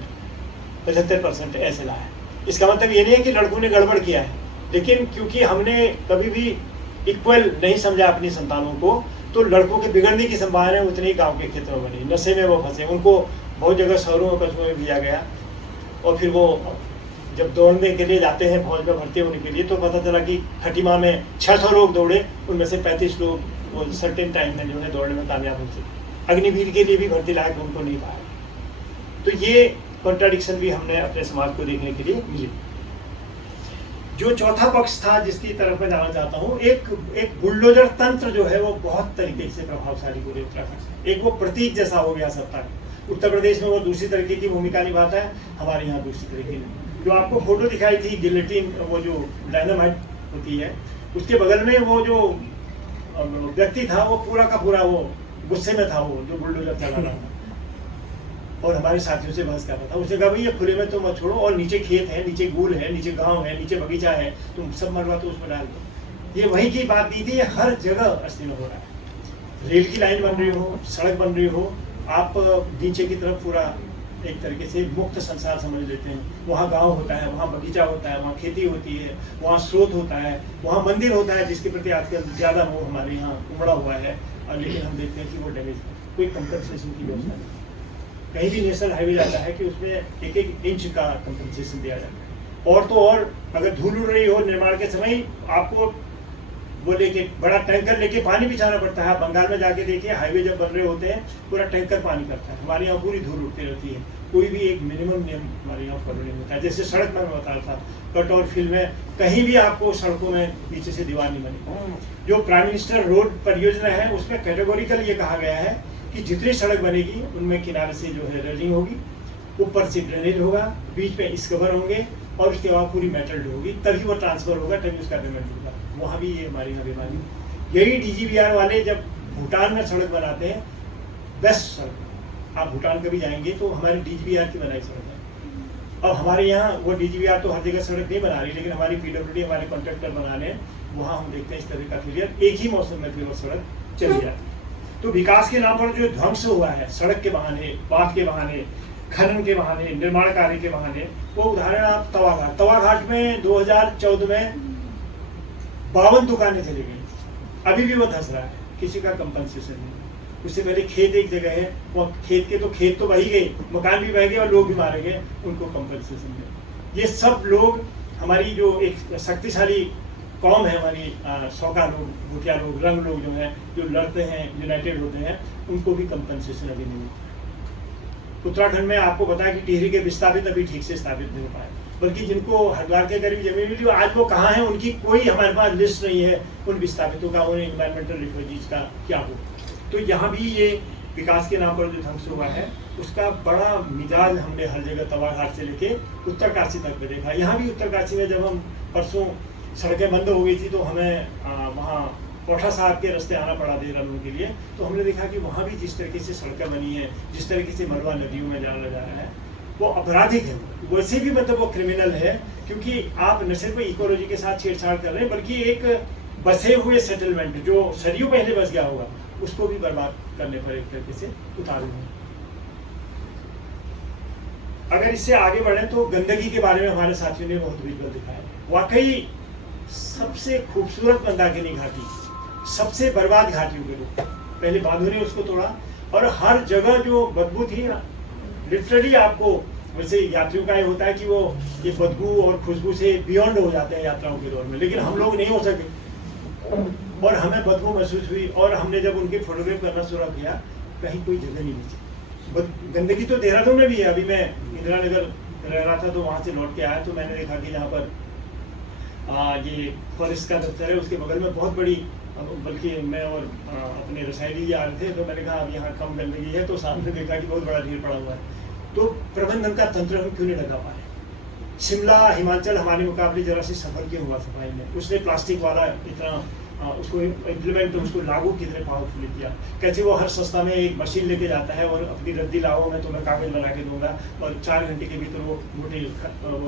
75% ऐसे ला है। इसका मतलब ये नहीं है कि लड़कों ने गड़बड़ किया है, लेकिन क्योंकि हमने कभी भी इक्वल नहीं समझा अपनी संतानों को, तो लड़कों के बिगड़ने की संभावना उतनी गांव के क्षेत्रों में नहीं। नशे में वो फंसे, उनको बहुत जगह शहरों में कस्बों में भेजा गया, और फिर वो जब दौड़ने के लिए जाते हैं फौज में भर्ती होने के लिए, तो पता चला कि खटीमा में 600 लोग दौड़े, उनमें से 35 लोग वो सर्टेन टाइम में जो है दौड़ने में कामयाब हो सके। अग्निवीर के लिए भी भर्ती लायक उनको नहीं पाया। तो ये कॉन्ट्राडिक्शन भी हमने अपने समाज को देखने के लिए मिली। जो चौथा पक्ष था जिसकी तरफ मैं जाना चाहता हूँ, एक बुलडोजर तंत्र जो है वो बहुत तरीके से प्रभावशाली पूरे उत्तराखंड। एक वो प्रतीक जैसा हो गया सत्ता का। उत्तर प्रदेश में वो दूसरी तरीके की भूमिका निभाता है, हमारे यहाँ दूसरी तरीके की। जो आपको फोटो दिखाई थी गिलेटिन, वो जो डायनामाइट होती है, उसके बगल में वो जो व्यक्ति था वो पूरा का पूरा वो गुस्से में था, वो जो बुलडोजर चला रहा था और हमारे साथियों से बहस कर रहा था। उसने कहा भाई ये खुले में तो मत छोड़ो, और नीचे खेत है, नीचे गूल है, नीचे गांव है, नीचे बगीचा है, तुम सब मरवा तो उसमें डाल दो। ये वही की बात दी थी। ये हर जगह असली में हो रहा है। रेल की लाइन बन रही हो, सड़क बन रही हो, आप नीचे की तरफ पूरा एक तरीके से मुक्त संसार समझ लेते हैं। वहाँ गांव होता है, वहाँ बगीचा होता है, वहाँ खेती होती है, वहाँ स्रोत होता है, वहाँ मंदिर होता है, जिसके प्रति आजकल ज़्यादा मोह हमारे यहाँ उमड़ा हुआ है। और लेकिन हम देखते हैं कि वो डैमेज है, कोई कंपनसेशन की व्यवस्था नहीं। कहीं भी नेशनल हाईवे जाता है कि उसमें एक एक इंच का कंपनसेशन दिया जाता है। और तो और अगर धूल उड़ रही हो निर्माण के समय, आपको वो लेके बड़ा टैंकर लेके पानी बिछाना पड़ता है। आप बंगाल में जाके देखिए, हाईवे जब बन रहे होते हैं पूरा टैंकर पानी करता है। हमारे यहाँ पूरी धूल उठती रहती है, कोई भी एक मिनिमम नियम हमारे यहाँ फॉलो नहीं होता है। जैसे सड़क में मैं बता रहा था, कट और फिल में कहीं भी आपको सड़कों में नीचे से दीवार नहीं बनी। जो प्राइम मिनिस्टर रोड परियोजना है उसमें कैटेगोरिकल ये कहा गया है कि जितनी सड़क बनेगी उनमें किनारे से जो है रेलिंग होगी, ऊपर से ड्रेनेज होगा, बीच में स्कवर होंगे और उसके बाद पूरी मेटल होगी, तभी वो ट्रांसफर होगा, तभी उसका पेमेंट होगा। वहाँ भी ये हमारी यहाँ बीमारी। यही DGBR वाले जब भूटान में सड़क बनाते हैं, बेस्ट सड़क, आप भूटान कभी जाएंगे तो हमारी DGBR की बनाई सड़क है। अब हमारे यहाँ वो DGBR तो हर जगह सड़क नहीं बना रही, लेकिन हमारी PWD हमारे कॉन्ट्रैक्टर बना रहे हैं, वहाँ हम देखते हैं इस तरह का फेलियर, एक ही मौसम में फिर वो सड़क चली जाती है। तो विकास के नाम पर जो ध्वंस हुआ है सड़क के बहाने, बांध के बहाने, खनन के बहाने, निर्माण कार्य के बहाने, वो उदाहरण आप तवाघाट में 2014 में 52 दुकानें चली गई, अभी भी वो धंस रहा है, किसी का कंपनसेशन नहीं। उससे पहले खेत एक जगह है, वो खेत तो बही गए, मकान भी बह गए और लोग भी मारे गए, उनको कंपनसेशन नहीं। ये सब लोग, हमारी जो एक शक्तिशाली कौम है हमारी, सौका लोग, भूटिया लोग, रंग लोग जो हैं, जो लड़ते हैं, यूनाइटेड होते हैं, उनको भी कंपनसेशन अभी नहीं मिलता। उत्तराखंड में आपको पता है कि टिहरी के विस्थापित अभी ठीक से स्थापित नहीं हो पाए, बल्कि जिनको हरिद्वार के करीब जमीन मिली आज वो कहाँ है, उनकी कोई हमारे पास लिस्ट नहीं है उन विस्थापितों का, उन एनवायरमेंटल रिफ्यूजीज का क्या हो। तो यहाँ भी ये विकास के नाम पर जो ध्वंस हुआ है उसका बड़ा मिजाज हमने हर जगह तवाघाट से लेके उत्तरकाशी तक में देखा। यहाँ भी उत्तरकाशी में जब हम परसों सड़कें बंद हो गई थी तो हमें वहाँ कोठा साहब के रास्ते आना पड़ा देहरादून के लिए, तो हमने देखा कि वहाँ भी जिस तरीके से सड़कें बनी है, जिस तरीके से मलबा नदियों में जाना जा रहा है, वो आपराधिक है। वैसे भी मतलब वो क्रिमिनल है, क्योंकि आप न सिर्फ इकोलॉजी के साथ छेड़छाड़ कर रहे हैं, बल्कि एक बसे हुए सेटलमेंट जो सदियों पहले बस गया होगा उसको भी बर्बाद करने पर एक तरीके से उतारू हैं। अगर इससे आगे बढ़े तो गंदगी के बारे में हमारे साथियों ने बहुत विजुअल दिखाया। वाकई सबसे खूबसूरत मंदाकिनी घाटी, सबसे बर्बाद घाटियों के लोग, पहले बांधों ने उसको तोड़ा और हर जगह जो बदबू थी लिटरली, आपको वैसे यात्रियों का ये होता है कि वो ये बदबू और खुशबू से बियॉन्ड हो जाते हैं यात्राओं के दौर में, लेकिन हम लोग नहीं हो सके और हमें बदबू महसूस हुई। और हमने जब उनके फोटोग्राफ करना शुरू किया, कहीं कोई जगह नहीं मिली। गंदगी तो देहरादून में भी है। अभी मैं इंदिरा नगर रह रहा था तो वहाँ से लौट के आया तो मैंने देखा कि जहाँ पर ये फॉरेस्ट का दफ्तर है उसके बगल में बहुत बड़ी, बल्कि मैं और अपने रसायनी जी आ रहे थे तो मैंने कहा अब यहाँ कम गंदगी है, तो सामने देखा कि बहुत बड़ा ढेर पड़ा हुआ है। तो प्रबंधन का तंत्र हम क्यों नहीं लगा पाए। शिमला, हिमाचल हमारे मुकाबले जरा सी सफल क्यों हुआ सफाई में, उसने प्लास्टिक वाला इतना उसको इम्प्लीमेंट, उसको लागू कितने पावरफुली किया। कैसे वो हर संस्था में एक मशीन लेके जाता है और अपनी रद्दी लाओ, मैं तुम्हें कागज बना के दूंगा, और 4 घंटे के भीतर वो मोटे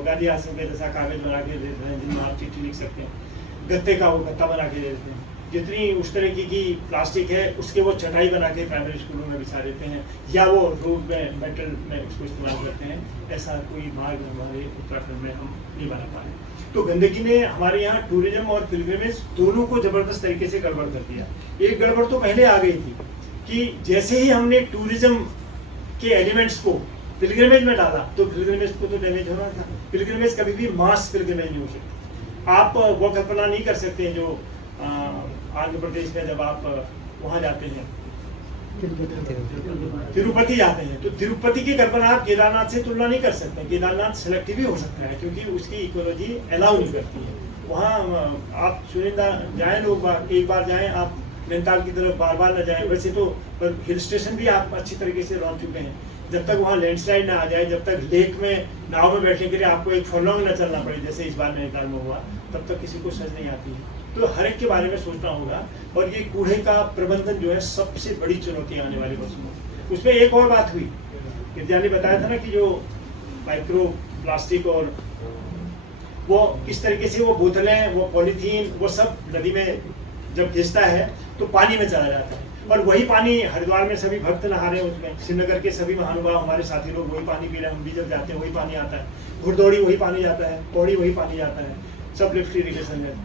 गांधी आश्रम के जैसा कागज बना के देते हैं जिनमें आप चिट्ठी लिख सकते हैं। गत्ते का वो गत्ता बना के दे देते हैं। जितनी उस तरह की प्लास्टिक है उसके वो चटाई बना के प्राइमरी स्कूलों में बिछा देते हैं, या वो रोड में मेटल में उसको इस्तेमाल करते हैं। ऐसा कोई मार्ग हमारे उत्तराखंड में हम नहीं बना पाए। तो गंदगी ने हमारे यहाँ टूरिज्म और पिलग्रिमेज दोनों को जबरदस्त तरीके से गड़बड़ कर दिया। एक गड़बड़ तो पहले आ गई थी कि जैसे ही हमने टूरिज्म के एलिमेंट्स को पिलग्रिमेज में डाला तो पिलग्रिमेज को तो डैमेज होना था। पिलग्रिमेज कभी भी मास पिलग्रिमेज नहीं हो सकती। आप वो कल्पना नहीं कर सकते जो आंध्र प्रदेश में जब आप वहाँ जाते हैं, तिरुपति जाते हैं, तो तिरुपति की कल्पना आप केदारनाथ से तुलना नहीं कर सकते। केदारनाथ सिलेक्टिव भी हो सकता है क्योंकि उसकी इकोलॉजी अलाउ नहीं करती है। वहाँ आप चुनिंदा जाएं, लोग एक बार जाएं, आप नैनीताल की तरफ बार बार न जाएं। वैसे तो पर हिल स्टेशन भी आप अच्छी तरीके से लौट चुके हैं। जब तक वहाँ लैंडस्लाइड ना आ जाए, जब तक लेक में नाव में बैठने के लिए आपको एक फॉलोंग न चलना पड़े जैसे इस बार नैनीताल में हुआ, तब तक किसी को समझ नहीं आती है। तो हर एक के बारे में सोचना होगा। और ये कूड़े का प्रबंधन जो है सबसे बड़ी चुनौती आने वाली वर्षों में। उसमें एक और बात हुई, विद्या ने बताया था ना कि जो माइक्रो प्लास्टिक और वो किस तरीके से वो बोतलें, वो पॉलीथीन, वो सब नदी में जब घिसता है तो पानी में चला जाता है। और वही पानी हरिद्वार में सभी भक्त नहा रहे हैं उसमें, श्रीनगर के सभी महानुभाव हमारे साथी लोग वही पानी पी रहे हैं। हम भी जब जाते हैं वही पानी आता है, घुड़दौड़ी वही पानी जाता है, पौड़ी वही पानी जाता है, सब लिफ्ट इरिगेशन है।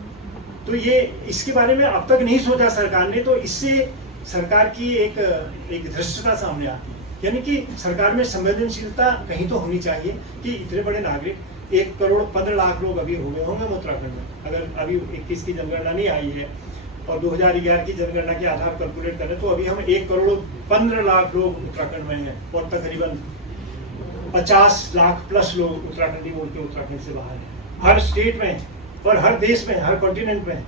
तो ये इसके बारे में अब तक नहीं सोचा सरकार ने, तो इससे सरकार की एक धृष्टता सामने आती है। यानी कि सरकार में संवेदनशीलता कहीं तो होनी चाहिए कि इतने बड़े नागरिक, 1 करोड़ 15 लाख लोग अभी हुए होंगे उत्तराखंड में, अगर अभी 21 की जनगणना नहीं आई है और 2011 की जनगणना के आधार कैलकुलेट करें तो अभी हम 1,15,00,000 लोग उत्तराखंड में हैं और तकरीबन 50 लाख प्लस लोग उत्तराखंडी बोल के उत्तराखंड से बाहर हैं। हर स्टेट में और हर देश में, हर कॉन्टिनेंट में,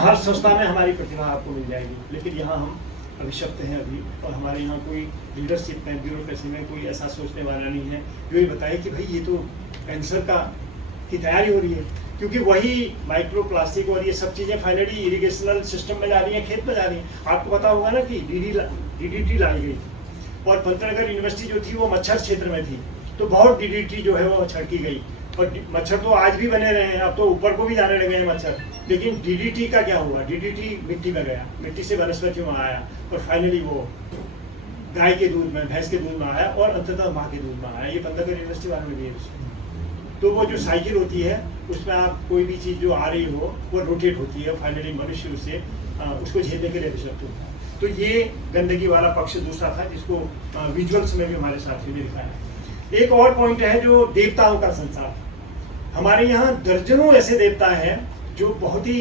हर संस्था में हमारी प्रतिभा आपको मिल जाएगी। लेकिन यहाँ हम अभिशप्त हैं अभी, और हमारे यहाँ कोई लीडरशिप में, ब्यूरोक्रेसी में कोई ऐसा सोचने वाला नहीं है जो ये बताए कि भाई ये तो कैंसर की तैयारी हो रही है, क्योंकि वही माइक्रो प्लास्टिक और ये सब चीज़ें फाइनली इरिगेशनल सिस्टम में जा रही हैं, खेत में जा रही हैं। आपको पता होगा ना कि DDT लाई गई और पंतनगर यूनिवर्सिटी जो थी वो मच्छर क्षेत्र में थी, तो बहुत DDT जो है वो छिड़की गई, और मच्छर तो आज भी बने रहे हैं, अब तो ऊपर को भी जाने लगे हैं मच्छर। लेकिन DDT का क्या हुआ? DDT मिट्टी में गया, मिट्टी से वनस्पतियों में आया और फाइनली वो गाय के दूध में, भैंस के दूध में आया और अंततः माँ के दूध में आया। ये पंतनगर यूनिवर्सिटी वालों ने भी तो वो जो साइकिल होती है उसमें आप कोई भी चीज़ जो आ रही हो वो रोटेट होती है, फाइनली मनुष्य उसे उसको झेलने के लिए अभिशप्त होता है। तो ये गंदगी वाला पक्ष दूसरा था जिसको विजुअल्स में भी हमारे साथियों ने दिखाया। एक और पॉइंट है जो देवताओं का संसार। हमारे यहाँ दर्जनों ऐसे देवता हैं जो बहुत ही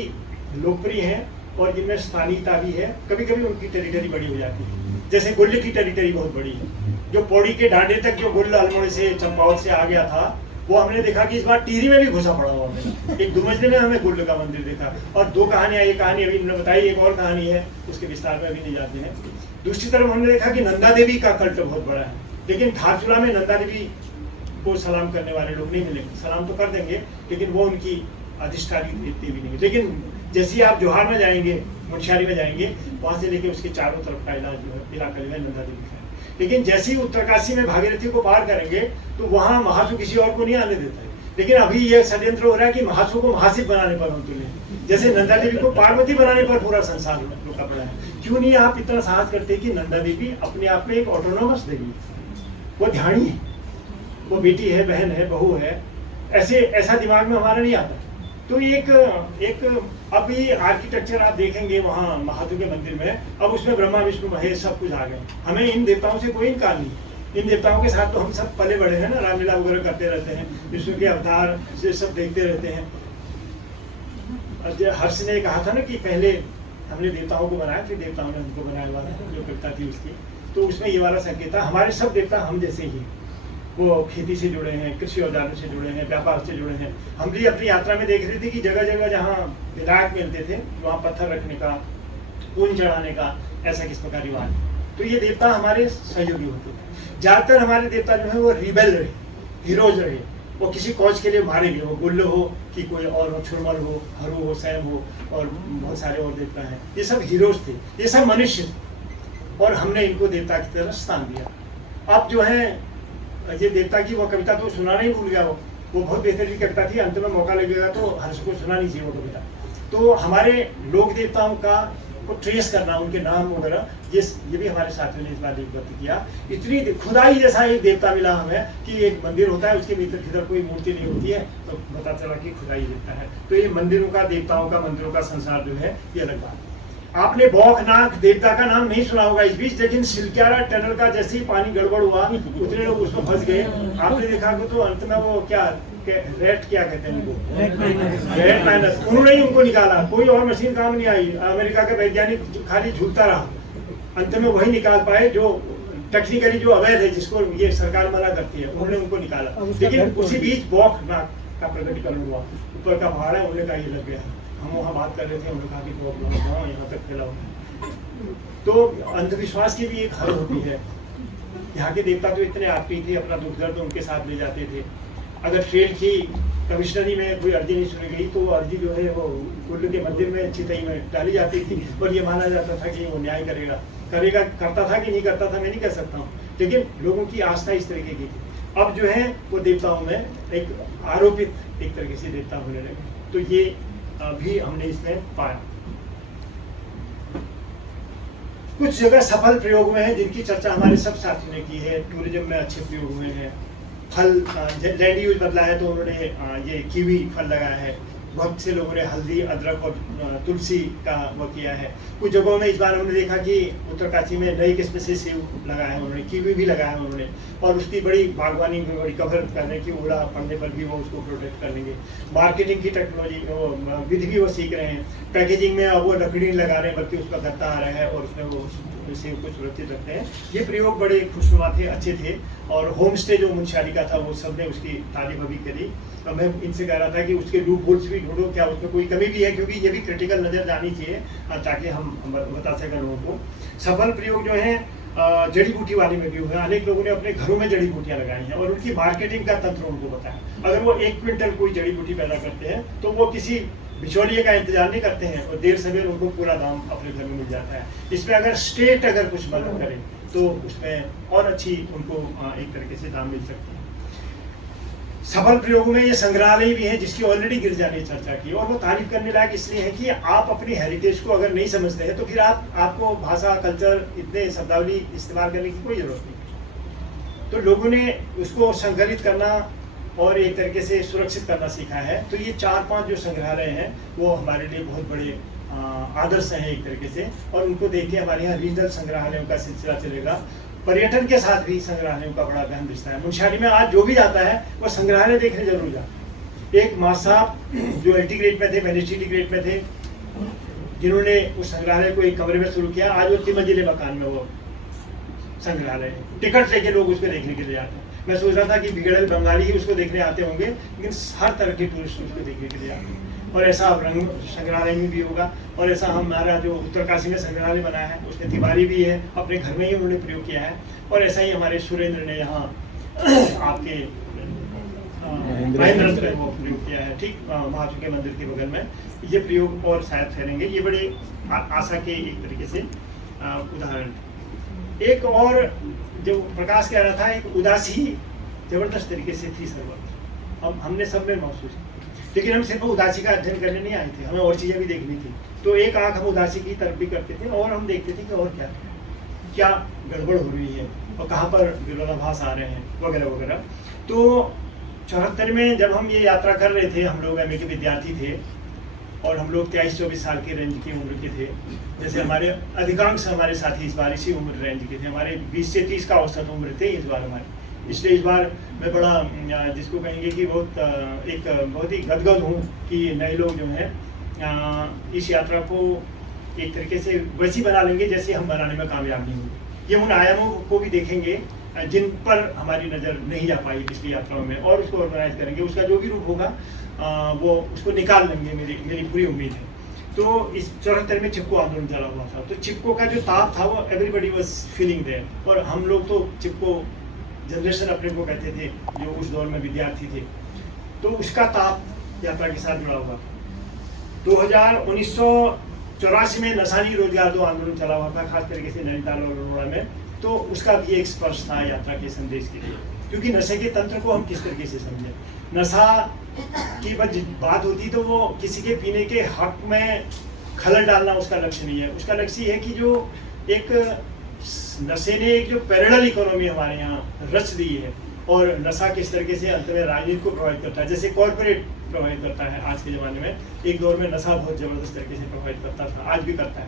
लोकप्रिय हैं और जिनमें स्थानीयता भी है। कभी कभी उनकी टेरिटरी बड़ी हो जाती है, जैसे गुल्ल की टेरिटरी बहुत बड़ी है। जो पौड़ी के ढांडे तक जो गुल्ल अल्मोड़े से, चंपावत से आ गया था, वो हमने देखा कि इस बार टिहरी में भी घुसा पड़ा हुआ है। एक दुमजले में हमें गुल्ल का मंदिर देखा, और दो कहानियां, एक कहानी अभी इन्होंने बताई, एक और कहानी है उसके विस्तार में अभी नहीं जाते हैं। दूसरी तरफ हमने देखा कि नंदा देवी का कल्ट बहुत बड़ा है, लेकिन धारचूला में नंदा देवी को सलाम करने वाले लोग नहीं मिलेंगे। सलाम तो कर देंगे लेकिन वो उनकी अधिष्ठानी देवी नहीं। लेकिन जैसे आप जोहार में जाएंगे, मुंशियारी में जाएंगे, वहां से लेके उसके चारों तरफ का इलाका जो है नंदा देवी का है। लेकिन जैसे ही उत्तरकाशी में भागीरथी को पार करेंगे तो वहां महासु किसी और को नहीं आने देता है। लेकिन अभी यह षड्यंत्र हो रहा है कि महासु को महाशिव बनाने पर हम तुले, जैसे नंदा देवी को पार्वती बनाने पर पूरा संसार रुका पड़ा है। क्यों नहीं आप इतना साहस करते कि नंदा देवी अपने आप में एक ऑटोनोमस देवी, वो ध्यानी है, वो बेटी है, बहन है, बहू है, ऐसा दिमाग में हमारा नहीं आता। तो एक अभी आर्किटेक्चर आप देखेंगे वहाँ महादेव के मंदिर में, अब उसमें ब्रह्मा विष्णु महेश सब कुछ आ गए। हमें इन देवताओं से कोई इनकार नहीं, इन देवताओं के साथ तो हम सब पले बड़े हैं ना, रामलीला वगैरह करते रहते हैं, विष्णु के अवतार से सब देखते रहते हैं। हर्ष ने कहा था ना कि पहले हमने देवताओं को बनाया, फिर देवताओं ने हमको बनाया हुआ जो कविता थी उसकी, तो उसमें ये वाला संकेत था। हमारे सब देवता हम जैसे ही, वो खेती से जुड़े हैं, कृषि औजारों से जुड़े हैं, व्यापार से जुड़े हैं। हम भी अपनी यात्रा में देख रहे थे कि जगह जगह जहाँ विधायक मिलते थे वहाँ पत्थर रखने का, ऊन चढ़ाने का ऐसा किस्म का रिवाज। तो ये देवता हमारे सहयोगी होते हैं। ज़्यादातर हमारे देवता जो है वो रिबेल रहे, हीरोज रहे, वो किसी कॉज के लिए मारे गए, वो गुल्ल हो कि कोई और हो, छुरमल हो, हरू हो, सैम हो, और बहुत सारे और देवता हैं। ये सब हीरोज थे, ये सब मनुष्य थे, और हमने इनको देवता की तरह स्थान दिया। अब जो है ये देवता की वो कविता तो सुनाना ही भूल गया, वो बहुत बेहतरीन कविता थी। अंत में मौका लगेगा तो हर्ष को सुनानी चाहिए वो कविता। तो हमारे लोक देवताओं का को ट्रेस करना, उनके नाम वगैरह, ये भी हमारे साथियों ने इस बार लिपिबद्ध किया। इतनी खुदाई जैसा एक देवता मिला हमें कि एक मंदिर होता है, उसके भीतर कोई मूर्ति नहीं होती है, तो पता चला कि खुदाई देवता है। तो ये मंदिरों का, देवताओं का, मंदिरों का संसार जो है ये अलग बात है। आपने बौखनाक देवता का नाम नहीं सुना होगा इस बीच, लेकिन सिलक्यारा टनल का जैसे ही पानी गड़बड़ हुआ उतने लोग उसमें फंस गए। आपने देखा कि तो अंत में वो क्या रेट क्या कहते हैं उनको, रेट माइनस, उन्होंने ही उनको निकाला, कोई और मशीन काम नहीं आई। अमेरिका के वैज्ञानिक खाली झूलता रहा, अंत में वही निकाल पाए जो टेक्निकली जो अवैध है, जिसको ये सरकार मना करती है, उन्होंने उनको निकाला। लेकिन उसी बीच बौखनाक का प्रकटीकरण हुआ, ऊपर का पहाड़ है, उन्होंने कहा ये लग गया। हम वहाँ बात कर रहे थे, उन्होंने कहा कि प्रॉब्लम यहाँ तक फैला हुआ। तो अंधविश्वास की भी एक हद होती है। यहाँ के देवता तो इतने आत्मीय थे, अपना दुख दर्द उनके साथ ले जाते थे। अगर ट्रेन की कमिश्नरी में कोई अर्जी नहीं सुनी गई तो वो अर्जी जो है वो कुल्लू के मंदिर में चितई में डाली जाती थी, और ये माना जाता था कि वो न्याय करेगा, करता था कि नहीं करता था मैं नहीं कह सकता हूँ, लेकिन लोगों की आस्था इस तरीके की थी। अब जो है वो देवताओं में एक आरोपित एक तरीके से देवता होने लगे। तो ये भी हमने इसमें पाया। कुछ जगह सफल प्रयोग हुए हैं जिनकी चर्चा हमारे सब साथियों ने की है। टूरिज्म में अच्छे प्रयोग हुए हैं। फल लैंड यूज बदला है तो उन्होंने ये कीवी फल लगाया है, बहुत से लोगों ने हल्दी, अदरक और तुलसी का वो किया है। कुछ जगहों में इस बार हमने देखा कि उत्तरकाशी में नई किस्म से सेब लगाया है उन्होंने, कीवी भी लगाया है उन्होंने, और उसकी बड़ी बागवानी में बड़ी कवर करने की, ओला पड़ने पर भी वो उसको प्रोटेक्ट कर लेंगे। मार्केटिंग की टेक्नोलॉजी वो विधि भी वो सीख रहे हैं। पैकेजिंग में अब वो लकड़ी लगा रहे हैं बल्कि उसका गत्ता आ रहा है और उसमें वो सेब को सुरक्षित रखते हैं। ये प्रयोग बड़े खुशनुमा थे, अच्छे थे। और होम स्टे जो मुंशियारी का था वो सब ने उसकी तारीफ अभी करी। तो मैं इनसे कह रहा था कि उसके लूप होल्स भी ढूंढो, क्या उसमें कोई कमी भी है, क्योंकि ये भी क्रिटिकल नज़र जानी चाहिए ताकि हम बता सकें लोगों को। सफल प्रयोग जो है जड़ी बूटी वाली में भी हुआ। अनेक लोगों ने अपने घरों में जड़ी बूटियां लगाई हैं और उनकी मार्केटिंग का तंत्र उनको बताया। अगर वो 1 क्विंटल कोई जड़ी बूटी पैदा करते हैं तो वो किसी बिचौलिए का इंतजार नहीं करते हैं और देर सवेर उनको पूरा दाम अपने घर में मिल जाता है। इसमें अगर स्टेट अगर कुछ मदद करे तो उसमें और अच्छी उनको एक तरीके से दाम मिल सकते हैं। सफल प्रयोगों में ये संग्रहालय भी है जिसकी ऑलरेडी गिरिजा ने चर्चा की, और वो तारीफ करने लायक इसलिए है कि आप अपनी हेरिटेज को अगर नहीं समझते हैं तो फिर आपको भाषा, कल्चर, इतने शब्दावली इस्तेमाल करने की कोई जरूरत नहीं। तो लोगों ने उसको संकलित करना और एक तरीके से सुरक्षित करना सीखा है। तो ये 4-5 जो संग्रहालय हैं वो हमारे लिए बहुत बड़े आदर्श हैं एक तरीके से, और उनको देख के हमारे यहाँ रीजनल संग्रहालयों का सिलसिला चलेगा। पर्यटन के साथ भी संग्रहालयों का बड़ा गहन रिश्ता है। मुंशियारी में आज जो भी जाता है वो संग्रहालय देखने जरूर जाता है। एक माँ साहब जो LT ग्रेड में थे, मैजिस्ट्रेटी ग्रेड में थे, जिन्होंने उस संग्रहालय को एक कमरे में शुरू किया, आज वो 3 मंजिले मकान में वो संग्रहालय है। टिकट लेके लोग उसको देखने के लिए आते हैं। मैं सोच रहा था कि बिगड़ल बंगाली ही उसको देखने आते होंगे, लेकिन हर तरह के टूरिस्ट उसको देखने के लिए आते हैं। और ऐसा रंग संग्रहालय में भी होगा, और ऐसा हमारा जो उत्तरकाशी में संग्रहालय बनाया है उसमें तिवारी भी है, अपने घर में ही उन्होंने प्रयोग किया है। और ऐसा ही हमारे सुरेंद्र ने यहाँ आपके महेंद्र में वो प्रयोग किया है, ठीक महाजू के मंदिर के बगल में। ये प्रयोग और शायद फैलेंगे। ये बड़े आशा के एक तरीके से उदाहरण। एक और जो प्रकाश कह रहा था, एक उदासी जबरदस्त तरीके से थी सर्वत्र, हमने सब में महसूस की। लेकिन हम सिर्फ उदासी का अध्ययन करने नहीं आए थे, हमें और चीज़ें भी देखनी थी। तो एक आंख हम उदासी की तरफ भी करते थे और हम देखते थे कि और क्या गड़बड़ हो रही है और कहाँ पर विरोधाभास आ रहे हैं वगैरह वगैरह। तो 74 में जब हम ये यात्रा कर रहे थे, हम लोग MA के विद्यार्थी थे और हम लोग 23-24 साल के रेंज की उम्र के थे। जैसे हमारे अधिकांश हमारे साथी इस बार इसी उम्र रेंज के थे, हमारे 20 से 30 का औसत उम्र थे इस बार हमारे। इसलिए इस बार मैं बड़ा जिसको कहेंगे कि बहुत ही गदगद हूँ कि नए लोग जो हैं इस यात्रा को एक तरीके से वैसी बना लेंगे जैसे हम बनाने में कामयाब नहीं हुए। ये उन आयामों को भी देखेंगे जिन पर हमारी नज़र नहीं जा पाई पिछली यात्राओं में, और उसको ऑर्गेनाइज करेंगे। उसका जो भी रूप होगा वो उसको निकाल लेंगे, मेरी पूरी उम्मीद है। तो इस 74 में चिपको आंदोलन चला हुआ था, तो चिपको का जो ताप था वो एवरीबडी वाज फीलिंग देयर, और हम लोग तो चिपको जनरेशन अपने को कहते थे जो उस दौर में विद्यार्थी थे। तो उसका ताप यात्रा के साथ जुड़ा हुआ था। 1984 में नशानी रोजगार दो आंदोलन चला हुआ था, खास तरीके से नैनीताल और अल्मोड़ा में। तो उसका भी एक स्पर्श था यात्रा के संदेश के लिए, क्योंकि नशे के तंत्र को हम किस तरीके से समझें। नशा की बात होती तो वो किसी के पीने के हक में खलल डालना उसका लक्ष्य नहीं है। उसका लक्ष्य ये है कि जो एक नशे ने एक जो पैरेलल इकोनॉमी हमारे यहाँ रच दी है, और नशा किस तरीके से अंत में राजनीति को प्रभावित करता है, जैसे कॉर्पोरेट प्रभावित करता है आज के ज़माने में। एक दौर में नशा बहुत ज़बरदस्त तरीके से प्रभावित करता था, आज भी करता है।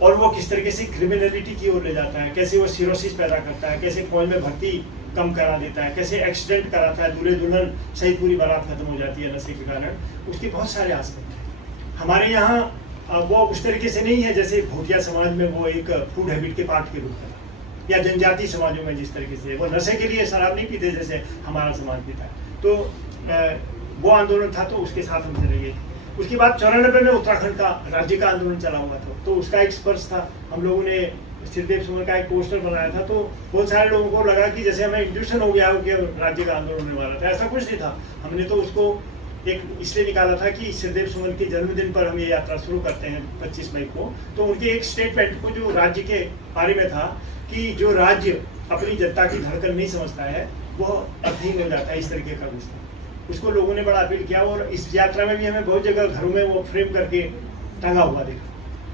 और वो किस तरीके से क्रिमिनलिटी की ओर ले जाता है, कैसे वो सिरोसिस पैदा करता है, कैसे फौज में भर्ती कम करा देता है, कैसे एक्सीडेंट कराता है, दूल्हे दुल्हन सहित पूरी बारात खत्म हो जाती है नशे के कारण। उसके बहुत सारे आस्पेक्ट हैं। हमारे यहाँ वो उस तरीके से नहीं है जैसे भोटिया समाज में वो एक फूड हैबिट के पार्ट के रूप में, या जनजाति समाजों में जिस तरीके से वो नशे के लिए शराब नहीं पीते जैसे हमारा समाज पीता है। तो वो आंदोलन था, तो उसके साथ हम चले गए। उसके बाद 94 में उत्तराखंड का राज्य का आंदोलन चला हुआ था, तो उसका एक स्पर्श था। हम लोगों ने सिरदेव सुमन का एक पोस्टर बनाया था, तो बहुत सारे लोगों को लगा कि जैसे हमें इंट्यूशन हो गया हो कि राज्य का आंदोलन होने वाला था। ऐसा कुछ नहीं था। हमने तो उसको एक इसलिए निकाला था कि सिरदेव सुमन के जन्मदिन पर हम ये यात्रा शुरू करते हैं 25 मई को। तो उनके एक स्टेटमेंट को जो राज्य के बारे में था कि जो राज्य अपनी जनता की धड़कन नहीं समझता है वो अधीन हो जाता है, इस तरीके का कुछ था। उसको लोगों ने बड़ा अपील किया, और इस यात्रा में भी हमें बहुत जगह घरों में वो फ्रेम करके टंगा हुआ देखा।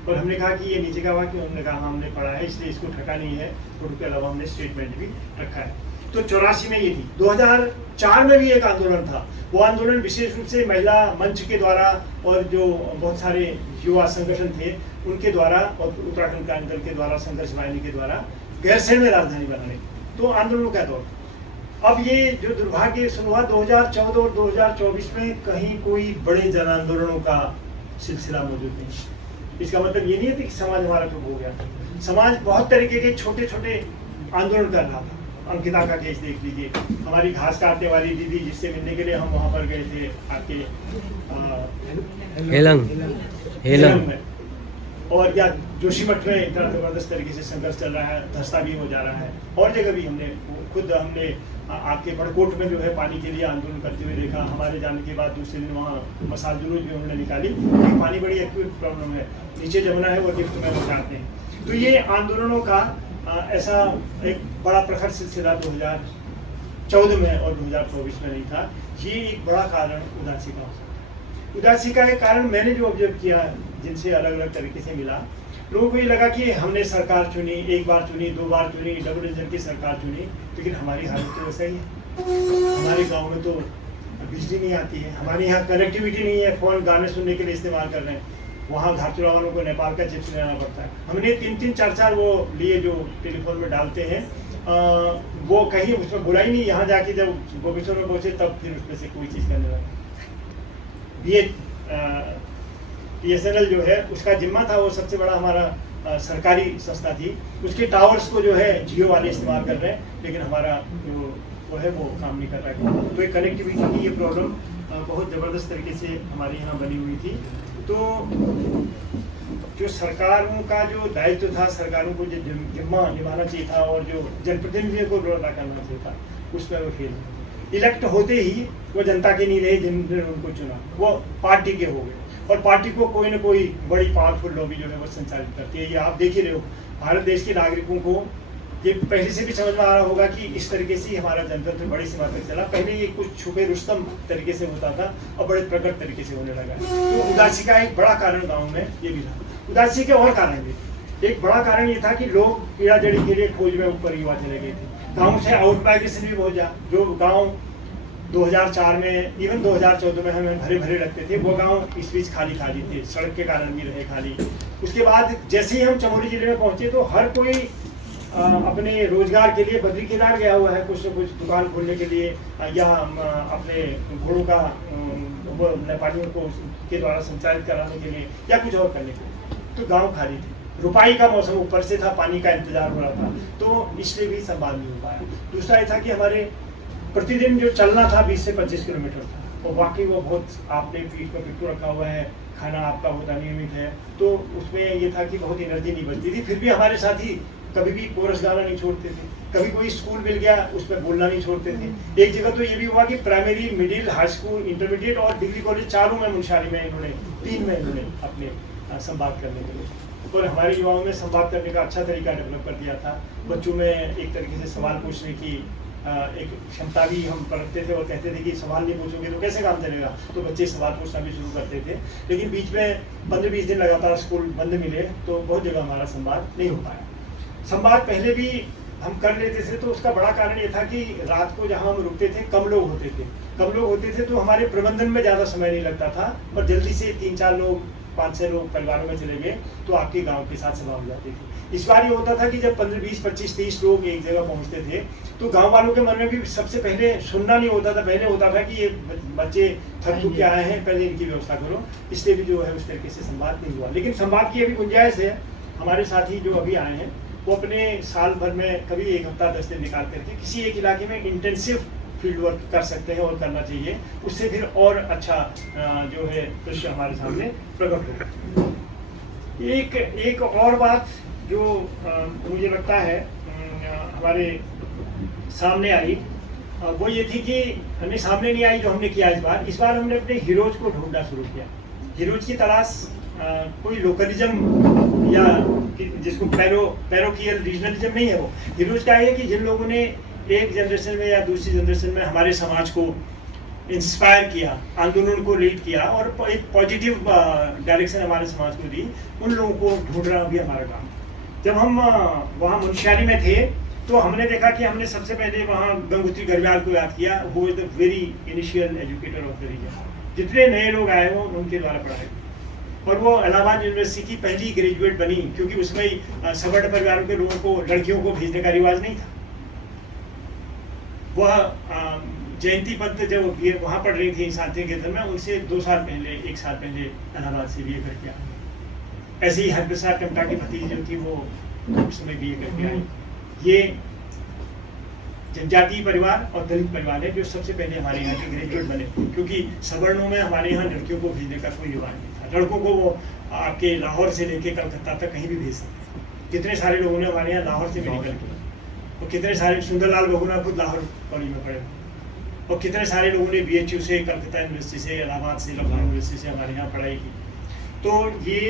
और हमने कहा कि ये नीचे का वाक्य, उन्होंने कहा हाँ हमने पढ़ा है इसलिए इसको ठका नहीं है, फोटो के अलावा हमने स्टेटमेंट भी रखा है। तो 84 में ये थी। 2004 में भी एक आंदोलन था। वो आंदोलन विशेष रूप से महिला मंच के द्वारा और जो बहुत सारे युवा संगठन थे उनके द्वारा और उत्तराखंड क्रांति दल के द्वारा, संघर्ष वाहिनी के द्वारा गैरसैंण में राजधानी बनाने, तो आंदोलनों का दौर। अब ये जो दुर्भाग्य हुआ 2014 और 2024 में कहीं कोई बड़े जन आंदोलनों का सिलसिला मौजूद नहीं। इसका मतलब ये नहीं है कि समाज हमारा चुप हो गया। समाज बहुत तरीके के छोटे छोटे आंदोलन कर रहा था। अंकिता का केस देख लीजिए, हमारी घास काटने वाली दीदी जिससे मिलने के लिए हम वहाँ पर गए थे आपके हेलंग में, और या जोशीमठ में इतना जबरदस्त तरीके से संघर्ष चल रहा है, धस्ता भी हो जा रहा है। और जगह भी हमने आपके बड़कोट में जो है पानी के लिए आंदोलन करते हुए देखा। हमारे जाने के बाद दूसरे दिन वहाँ मसाल जुलूस भी उन्होंने निकाली। पानी बड़ी एक्यूट प्रॉब्लम है, नीचे जमुना है वो गिफ्ट में लोग जाते हैं। तो ये आंदोलनों का ऐसा एक बड़ा प्रखर सिलसिला 2014 में और 2024 में नहीं था। ये एक बड़ा कारण उदासी का हो सकता है। उदासी का एक कारण मैंने जो ऑब्जर्व किया, जिनसे अलग अलग तरीके से मिला, लोगों को ये लगा कि हमने सरकार चुनी, एक बार चुनी, 2 बार चुनी, डबल इंजन की सरकार चुनी, लेकिन हमारी हालत तो वैसा ही है। हमारे गाँव में तो बिजली नहीं आती है, हमारे यहाँ कनेक्टिविटी नहीं है, फोन गाने सुनने के लिए इस्तेमाल कर रहे हैं। वहाँ घाटचुरा वालों को नेपाल का चिप्स लेना पड़ता है। हमने 3-3, 4-4 वो लिए जो टेलीफोन में डालते हैं, वो कहीं उसमें बुरा ही नहीं। यहाँ जाके जब गोपेश्वर में पहुँचे तब फिर उसमें से कोई चीज़ करने लगा। ये BSNL जो है उसका जिम्मा था, वो सबसे बड़ा हमारा सरकारी संस्था थी। उसके टावर्स को जो है जियो वाले इस्तेमाल कर रहे हैं, लेकिन हमारा जो वो है वो काम नहीं कर रहा है। तो एक कनेक्टिविटी की ये प्रॉब्लम बहुत ज़बरदस्त तरीके से हमारे यहाँ बनी हुई थी। तो जो सरकारों का जो दायित्व था, सरकारों को जो जिम्मा निभाना चाहिए था और जो जनप्रतिनिधियों को रोल अदा करना चाहिए था, उसमें वो फेल। इलेक्ट होते ही वो जनता के नहीं रहे जिन्होंने उनको चुना, वो पार्टी के हो गए। और पार्टी को कोई ना कोई बड़ी पावरफुल लॉबी जो है वो संचालित करती है। ये आप देख ही रहे हो, भारत देश के नागरिकों को ये पहले से भी समझ में आ रहा होगा कि इस तरीके से हमारा जनतंत्र बड़ी सीमा तक चला। पहले ये कुछ छुपे रुस्तम तरीके से होता था और बड़े प्रकट तरीके से होने लगा। तो उदासी का एक बड़ा कारण गाँव में ये भी था। उदासी के और कारण भी, एक बड़ा कारण ये था कि लोग कीड़ा जड़ी के लिए खोज में ऊपर युवा चले गए थे। गाँव से आउट माइग्रेशन भी बहुत जा, जो गाँव 2004 में, इवन 2014 में हमें भरे भरे लगते थे, वो गांव इस बीच खाली खाली थे, सड़क के कारण भी रहे खाली। उसके बाद जैसे ही हम चमोली जिले में पहुंचे तो हर कोई अपने रोजगार के लिए बद्री केदार गया हुआ है, कुछ न कुछ दुकान खोलने के लिए या अपने घोड़ों का वो नेपालियों को के द्वारा संचालित कराने के लिए या कुछ और करने के लिए। तो गाँव खाली थे, रुपाई का मौसम ऊपर से था, पानी का इंतजार हो रहा था, तो इसलिए भी संवाद नहीं हो पाया। दूसरा ये था कि हमारे प्रतिदिन जो चलना था 20 से 25 किलोमीटर था, और वाकई वो बहुत, आपने पीठ पर पिट्टू रखा हुआ है, खाना आपका बहुत अनियमित है, तो उसमें ये था कि बहुत एनर्जी नहीं बचती थी। फिर भी हमारे साथी कभी भी कोरस गाना नहीं छोड़ते थे, कभी कोई स्कूल मिल गया उसमें बोलना नहीं छोड़ते थे। एक जगह तो ये भी हुआ कि primary, middle, high school, intermediate और डिग्री कॉलेज चारों में मुनस्यारी में इन्होंने 3 में इन्होंने अपने संवाद करने के लिए, और हमारे युवाओं में संवाद करने का अच्छा तरीका डेवलप कर दिया था। बच्चों में एक तरीके से सवाल पूछने की एक क्षमता भी हम रखते थे, और कहते थे कि सवाल नहीं पूछोगे तो कैसे काम चलेगा, तो बच्चे सवाल पूछना भी शुरू करते थे। लेकिन बीच में 15-20 दिन लगातार स्कूल बंद मिले तो बहुत जगह हमारा संवाद नहीं हो पाया। संवाद पहले भी हम कर लेते थे, तो उसका बड़ा कारण ये था कि रात को जहाँ हम रुकते थे कम लोग होते थे, तो हमारे प्रबंधन में ज़्यादा समय नहीं लगता था, और जल्दी से 3-4 लोग, 5-6 लोग परिवारों में चले गए तो आपके गांव के साथ सभा हो जाती थी। इस बार ये होता था कि जब 15, 20, 25, 30 लोग एक जगह पहुंचते थे तो गांव वालों के मन में भी सबसे पहले सुनना नहीं होता था, पहले होता था कि ये बच्चे थक थक के आए हैं, पहले इनकी व्यवस्था करो। इसलिए भी जो है उस तरीके से संवाद नहीं हुआ। लेकिन संवाद की अभी गुंजाइश है। हमारे साथी जो अभी आए हैं वो अपने साल भर में कभी 1 हफ्ता 10 दिन निकाल करके किसी एक इलाके में इंटेंसिव फील्ड वर्क कर सकते हैं, और करना चाहिए। उससे फिर और अच्छा जो है दृश्य हमारे सामने प्रकट होगा। एक और बात जो मुझे लगता है हमारे सामने आई, वो ये थी कि हमें सामने नहीं आई जो हमने किया इस बार हमने अपने हीरोज को ढूंढना शुरू किया। हीरोज की तलाश कोई लोकलिज्म या जिसको पैरोकियल रीजनलिज्म नहीं है। वो हीरोज क्या है कि जिन लोगों ने एक जनरेशन में या दूसरी जनरेशन में हमारे समाज को इंस्पायर किया, आंदोलन को लीड किया और एक पॉजिटिव डायरेक्शन हमारे समाज को दी, उन लोगों को ढूंढना भी हमारा काम। जब हम वहाँ मुनस्यारी में थे तो हमने देखा कि हमने सबसे पहले वहाँ गंगोत्री घड़ियाल को याद किया, who is the very initial educator of the region. जितने नए लोग आए वो उनके द्वारा पढ़ाई, और वो इलाहाबाद यूनिवर्सिटी की पहली ग्रेजुएट बनी, क्योंकि उसमें सवर्ण परिवारों के लोगों को, लड़कियों को भेजने का रिवाज नहीं था। वह जयंती पंत जब वहाँ पढ़ रही थी शांति निकेतन में, उनसे 2 साल पहले, 1 साल पहले इलाहाबाद से BA करके आई। ऐसे ही हरप्रसाद टमटा की भतीजी जो थी वो उसमें BA करके आई। ये जनजातीय परिवार और दलित परिवार है जो सबसे पहले हमारे यहाँ के ग्रेजुएट बने, क्योंकि सवर्णों में हमारे यहाँ लड़कियों को भेजने का कोई रिवाज नहीं था। लड़कों को वो आपके लाहौर से लेके कलकत्ता तक कहीं भी भेज सकते। कितने सारे लोगों ने हमारे यहाँ लाहौर से मेडिकल किया, और कितने सारे, सुंदरलाल बहुगुणा खुद लाहौर कॉलेज में पढ़े, और कितने सारे लोगों ने BHU से, कलकत्ता यूनिवर्सिटी से, इलाहाबाद से, लखनऊ यूनिवर्सिटी से हमारे यहाँ पढ़ाई की। तो ये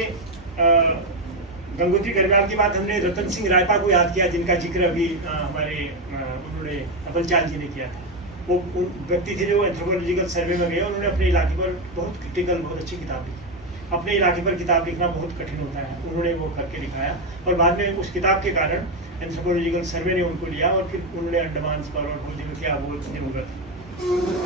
गंगोत्री घड़ियाल के बाद हमने रतन सिंह रायपा को याद किया, जिनका जिक्र अभी हमारे उन्होंने अबलचाल जी ने किया था। वो उन व्यक्ति थे जो एंथ्रोपोलॉजिकल सर्वे में गए, उन्होंने अपने इलाके पर बहुत क्रिटिकल, बहुत अच्छी किताब लिखी। अपने इलाके पर किताब लिखना बहुत कठिन होता है, उन्होंने वो करके दिखाया, और बाद में उस किताब के कारण एंथ्रोपोलॉजिकल सर्वे ने उनको लिया, और फिर उन्होंने अंडमान पर और बहुत जगह क्या वो जरूरत।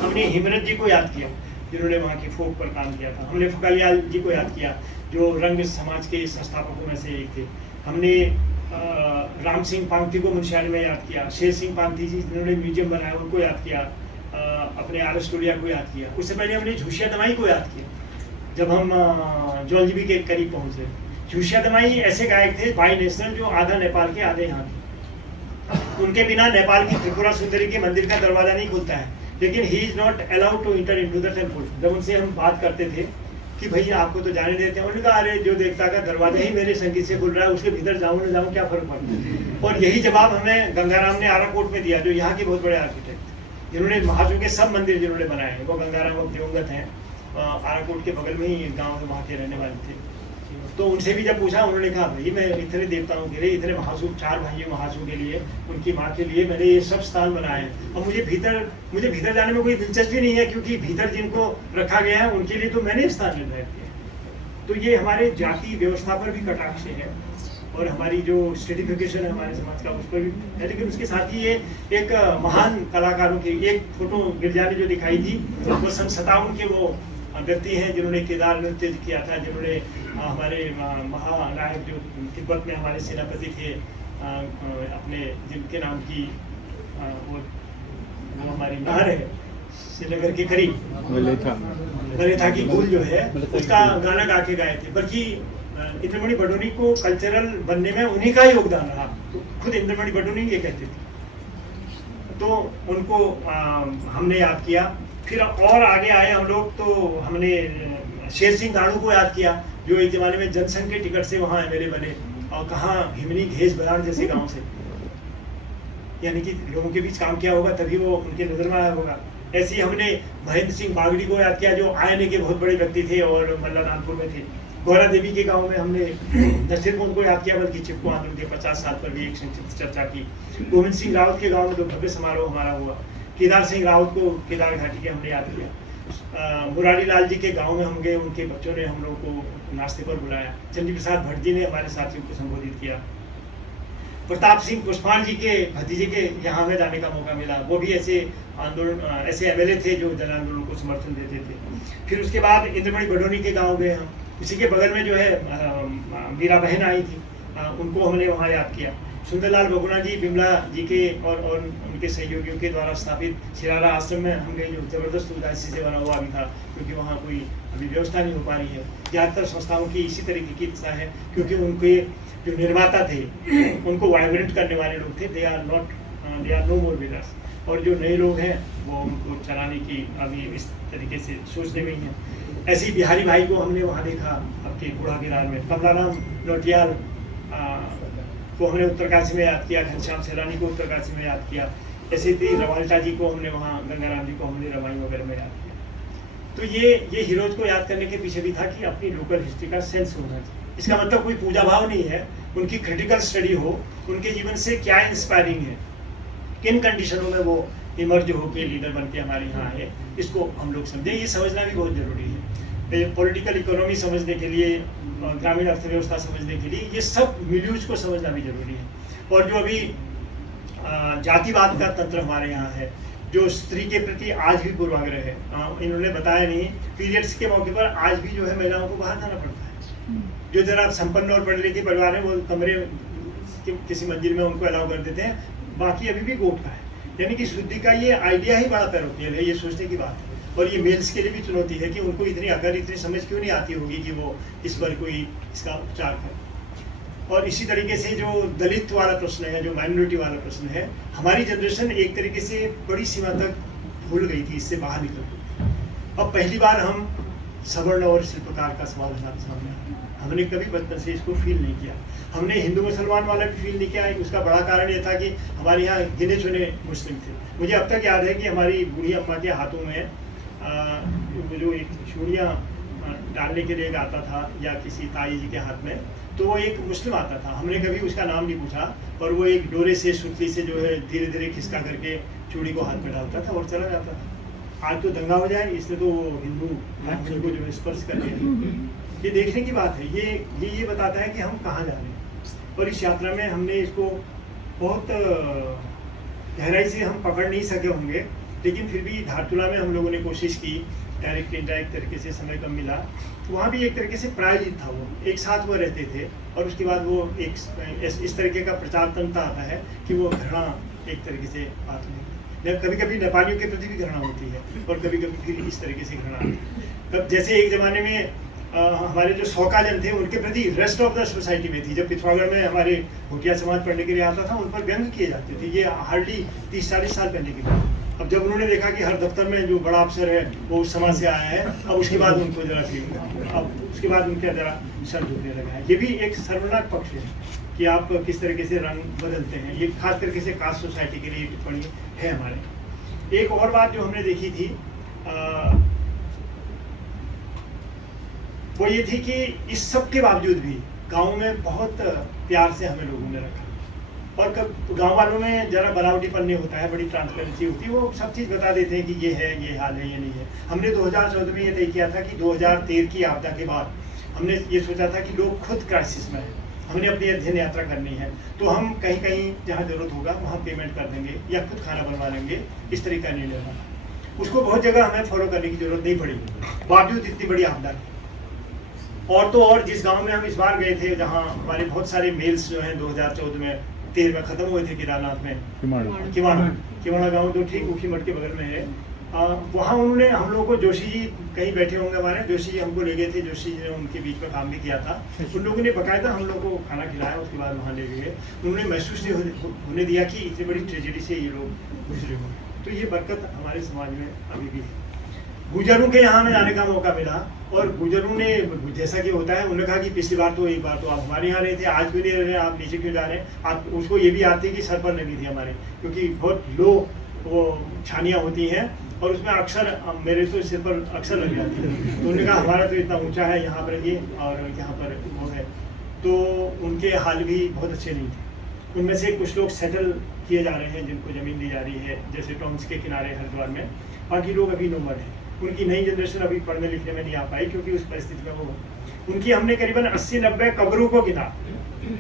हमने हिमरत जी को याद किया, जिन्होंने वहाँ की फोक पर काम किया था। हमने फुकालियाल जी को याद किया, जो रंग समाज के संस्थापकों में से एक थे। हमने राम सिंह पांगती को मुंशियारी में याद किया। शेर सिंह पांगती जी जिन्होंने म्यूजियम बनाया उनको याद किया। अपने आर स्टूडिया को याद किया। उससे पहले हमने झूसिया दमाई को याद किया, जब हम जौलजीबी के करीब पहुँचे। झूसिया दमाई ऐसे गायक थे बाई नेशनल, जो आधा नेपाल के आधे यहाँ थे। उनके बिना नेपाल की त्रिपुरा सुंदरी के मंदिर का दरवाजा नहीं खुलता है, लेकिन he is not allowed to enter into the temple. जब उनसे हम बात करते थे कि भैया आपको तो जाने देते हैं, उन्होंने कहा अरे जो देवता का दरवाजा ही मेरे संगीत से खुल रहा है, उसके भीतर जाऊँ न जाऊँ क्या फर्क पड़ता है। और यही जवाब हमें गंगाराम ने आराकोट में दिया, जो यहाँ के बहुत बड़े आर्किटेक्ट, जिन्होंने महाजू के सब मंदिर जिन्होंने बनाए हैं। वो गंगाराम अब दिवंगत हैं, आराकोट के बगल में ही गाँव में वहाँ के रहने वाले थे। तो उनसे भी जब पूछा, उन्होंने कहा भाई मैं इतने देवताओं के लिए, इतने महासू, 4 भाइयों महासू के लिए, उनकी माँ के लिए मैंने ये सब स्थान बनाए हैं, और मुझे भीतर जाने में कोई दिलचस्पी नहीं है, क्योंकि भीतर जिनको रखा गया है उनके लिए तो मैंने स्थान निर्धारित किया। तो ये हमारे जाति व्यवस्था पर भी कटाक्ष है, और हमारी जो स्ट्रेटिफिकेशन है हमारे समाज का उस पर भी है। लेकिन उसके साथ ही ये एक महान कलाकारों की एक फोटो गिरजा ने जो दिखाई थी, वो सन 57 के वो व्यक्ति हैं जिन्होंने केदार नृत्य किया था, जिन्होंने हमारे महानायक जो तिब्बत में हमारे सेनापति थे, अपने जिनके नाम की वो हमारी नहर है श्रीनगर के करीब, मलेथा की गुल जो है, उसका गाना गा के गाए थे। बल्कि इंद्रमणि बडोनी को कल्चरल बनने में उन्हीं का योगदान रहा, खुद इंद्रमणि बडोनी ये कहते थे। तो उनको हमने याद किया। फिर और आगे आए हम लोग, तो हमने शेर सिंह दाणू को याद किया, जो एक जमाने में जनसंघ के टिकट से वहाँ MLA बने, और कहाँ हिमनी घेस बलान जैसे गांव से, यानी कि लोगों के बीच काम किया होगा तभी वो उनके नजर में आया होगा। ऐसे ही हमने महेंद्र सिंह बागड़ी को याद किया, जो आयने के बहुत बड़े व्यक्ति थे और मल्लारामपुर में थे। गौरा देवी के गांव में हमने दक्षिण को उनको याद किया, बल्कि चिपको आंदोलन के 50 साल पर भी एक संक्षिप्त चर्चा की। गोविंद सिंह रावत के गांव में तो भव्य समारोह हमारा हुआ। केदार सिंह रावत को केदार घाटी के हमने याद किया। मुरारी लाल जी के गांव में हम गए, उनके बच्चों ने हम लोग को नाश्ते पर बुलाया। चंडी प्रसाद भट्ट जी ने हमारे साथियों को संबोधित किया। प्रताप सिंह पुष्पान जी के भतीजे के यहाँ में जाने का मौका मिला, वो भी ऐसे आंदोलन, ऐसे MLA थे जो जन आंदोलन को समर्थन देते थे। फिर उसके बाद इंद्रमणि बडोनी के गाँव गए हम। इसी के बगल में जो है मीरा बहन आई थी, उनको हमने वहाँ याद किया। सुंदरलाल बहुगुणा जी बिमला जी के और उनके सहयोगियों के द्वारा स्थापित शिरारा आश्रम में हम गए, जो जबरदस्त उदासी से बना हुआ भी था, क्योंकि वहाँ कोई अभी व्यवस्था नहीं हो पा रही है। ज़्यादातर संस्थाओं की इसी तरीके की इच्छा है, क्योंकि उनके जो निर्माता थे उनको वाइब्रेंट करने वाले लोग थे, they are no more with us. और जो नए लोग हैं वो उनको चलाने की अभी इस तरीके से सोचने में ही हैं। ऐसे ही बिहारी भाई को हमने वहाँ देखा, आपके बूढ़ा गिरार में। कमलाराम नौटियाल को हमने उत्तरकाशी में याद किया। घनश्याम सैलानी को उत्तरकाशी में याद किया। ऐसे ही रवाल्टा जी को हमने वहाँ, गंगाराम जी को हमने रवाई वगैरह में याद किया। तो ये हीरोज को याद करने के पीछे भी था कि अपनी लोकल हिस्ट्री का सेंस होना चाहिए। इसका मतलब कोई पूजा भाव नहीं है, उनकी क्रिटिकल स्टडी हो, उनके जीवन से क्या इंस्पायरिंग है, किन कंडीशनों में वो इमर्ज होकर लीडर बन के हमारे यहाँ आए, इसको हम लोग समझें। ये समझना भी बहुत ज़रूरी है। पॉलिटिकल इकोनॉमी समझने के लिए, ग्रामीण अर्थव्यवस्था समझने के लिए, ये सब मिल्यूज को समझना भी जरूरी है। और जो अभी जातिवाद का तंत्र हमारे यहाँ है, जो स्त्री के प्रति आज भी पूर्वाग्रह है। इन्होंने बताया नहीं, पीरियड्स के मौके पर आज भी जो है महिलाओं को बाहर जाना पड़ता है। जो जरा संपन्न और पढ़े लिखे परिवार है वो कमरे किसी मंजिल में उनको अलाउ कर देते हैं, बाकी अभी भी गोट का है। यानी कि शुद्धि का ये आइडिया ही बड़ा पैरोपियल है, ये सोचने की बात है। और ये मेल्स के लिए भी चुनौती है कि उनको इतनी अकल, इतनी समझ क्यों नहीं आती होगी कि वो इस पर कोई इसका उपचार करे। और इसी तरीके से जो दलित वाला प्रश्न है, जो माइनॉरिटी वाला प्रश्न है, हमारी जनरेशन एक तरीके से बड़ी सीमा तक भूल गई थी, इससे बाहर निकल गई। अब पहली बार हम सवर्ण और शिल्पकार का सवाल हमारे सामने आया। हमने कभी बचपन से इसको फील नहीं किया। हमने हिंदू मुसलमान वाला भी फील नहीं किया। उसका बड़ा कारण ये था कि हमारे यहाँ गिने चुने मुस्लिम थे। मुझे अब तक याद है कि हमारी बूढ़ी अम्मा के हाथों में जो एक चूड़ियाँ डालने के लिए एक आता था, या किसी ताई जी के हाथ में, तो वो एक मुस्लिम आता था। हमने कभी उसका नाम नहीं पूछा, और वो एक डोरे से, सुतली से जो है धीरे धीरे खिसका करके चूड़ी को हाथ में डालता था और चला जाता था। आज तो दंगा हो जाए, इसलिए तो वो हिंदू को जो है स्पर्श कर रहे। ये देखने की बात है। ये बताता है कि हम कहाँ जा रहे हैं। और इस यात्रा में हमने इसको बहुत गहराई से हम पकड़ नहीं सके होंगे, लेकिन फिर भी धारचूला में हम लोगों ने कोशिश की। डायरेक्ट इनडायरेक्ट तरीके से समय कम मिला, तो वहाँ भी एक तरीके से प्रायोजित था। वो एक साथ वो रहते थे, और उसके बाद वो एक इस तरीके का प्रचार तंत्र आता है कि वो घृणा एक तरीके से बात होती है। कभी कभी नेपालियों के प्रति भी घृणा होती है, और कभी कभी फिर इस तरीके से घृणा आती है। तब जैसे एक ज़माने में हमारे जो सौकाजन थे उनके प्रति रेस्ट ऑफ द सोसाइटी में थी। जब पिथौरागढ़ में हमारे भूटिया समाज पढ़ने के लिए आता था, उन पर व्यंग किए जाते थे। ये हार्डली 30-40 साल पहले की बात। अब जब उन्होंने देखा कि हर दफ्तर में जो बड़ा अफसर है वो उस समाज से आया है, अब उसके बाद उनको जरा अब उसके बाद उनके जरा सर झुकने लगा है। ये भी एक सर्वनाक पक्ष है कि आप किस तरीके से रंग बदलते हैं। ये खास करके से कास्ट सोसाइटी के लिए टिप्पणी है हमारे। एक और बात जो हमने देखी थी वो ये थी कि इस सब के बावजूद भी गाँव में बहुत प्यार से हमें लोगों ने रखा। और कब गांव वालों में जरा बनावटीपन नहीं होता है, बड़ी ट्रांसपेरेंसी होती है। वो सब चीज़ बता देते हैं कि ये है, ये हाल है, ये नहीं है। हमने 2014 में ये तय किया था कि 2013 की आपदा के बाद हमने ये सोचा था कि लोग खुद क्राइसिस में हैं, हमने अपनी अध्ययन यात्रा करनी है, तो हम कहीं कहीं जहाँ जरूरत होगा वहाँ पेमेंट कर देंगे या खुद खाना बनवा लेंगे। इस तरीके का निर्णय लेना, उसको बहुत जगह हमें फॉलो करने की जरूरत नहीं पड़ी, बावजूद इतनी बड़ी आपदा। और तो और जिस गाँव में हम इस बार गए थे, जहाँ हमारे बहुत सारे मेल्स जो हैं 2014 में 13 में ख़त्म हुए थे केदारनाथ में, किवाड़ा गाँव जो ठीक ऊखीमठ के बगल में है, वहाँ उन्होंने हम लोगों को, जोशी जी कहीं बैठे होंगे हमारे, जोशी जी हमको ले गए थे। जोशी जी ने उनके बीच में काम भी किया था। उन लोगों ने बाकायदा हम लोग को खाना खिलाया, उसके बाद वहाँ ले गए। उन्होंने महसूस नहीं होने दिया कि इतनी बड़ी ट्रेजेडी से ये लोग गुजरे हुए। तो ये बरकत हमारे समाज में अभी भी है। गुजरों के यहाँ में जाने का मौका मिला, और गुजरों ने, जैसा कि होता है, उन्होंने कहा कि पिछली बार तो एक बार तो आप हमारे यहाँ रहे थे, आज क्यों नहीं रहे, आप नीचे क्यों जा रहे हैं। आप उसको ये भी आती है कि सर पर लगी थी हमारे, क्योंकि बहुत लो वो छानियाँ होती हैं, और उसमें अक्सर मेरे तो सिर पर अक्सर लग जाती है। तो उन्होंने कहा हमारा तो इतना ऊँचा है, यहाँ पर ये और यहाँ पर वो है। तो उनके हाल भी बहुत अच्छे नहीं थे। उनमें से कुछ लोग सेटल किए जा रहे हैं, जिनको ज़मीन दी जा रही है, जैसे टॉम्स के किनारे हरिद्वार में। बाकी लोग अभी नंबर हैं। उनकी नई जनरेशन अभी पढ़ने लिखने में नहीं आ पाई, क्योंकि उस परिस्थिति में वो, उनकी हमने करीबन 80-90 कब्रों को गिना।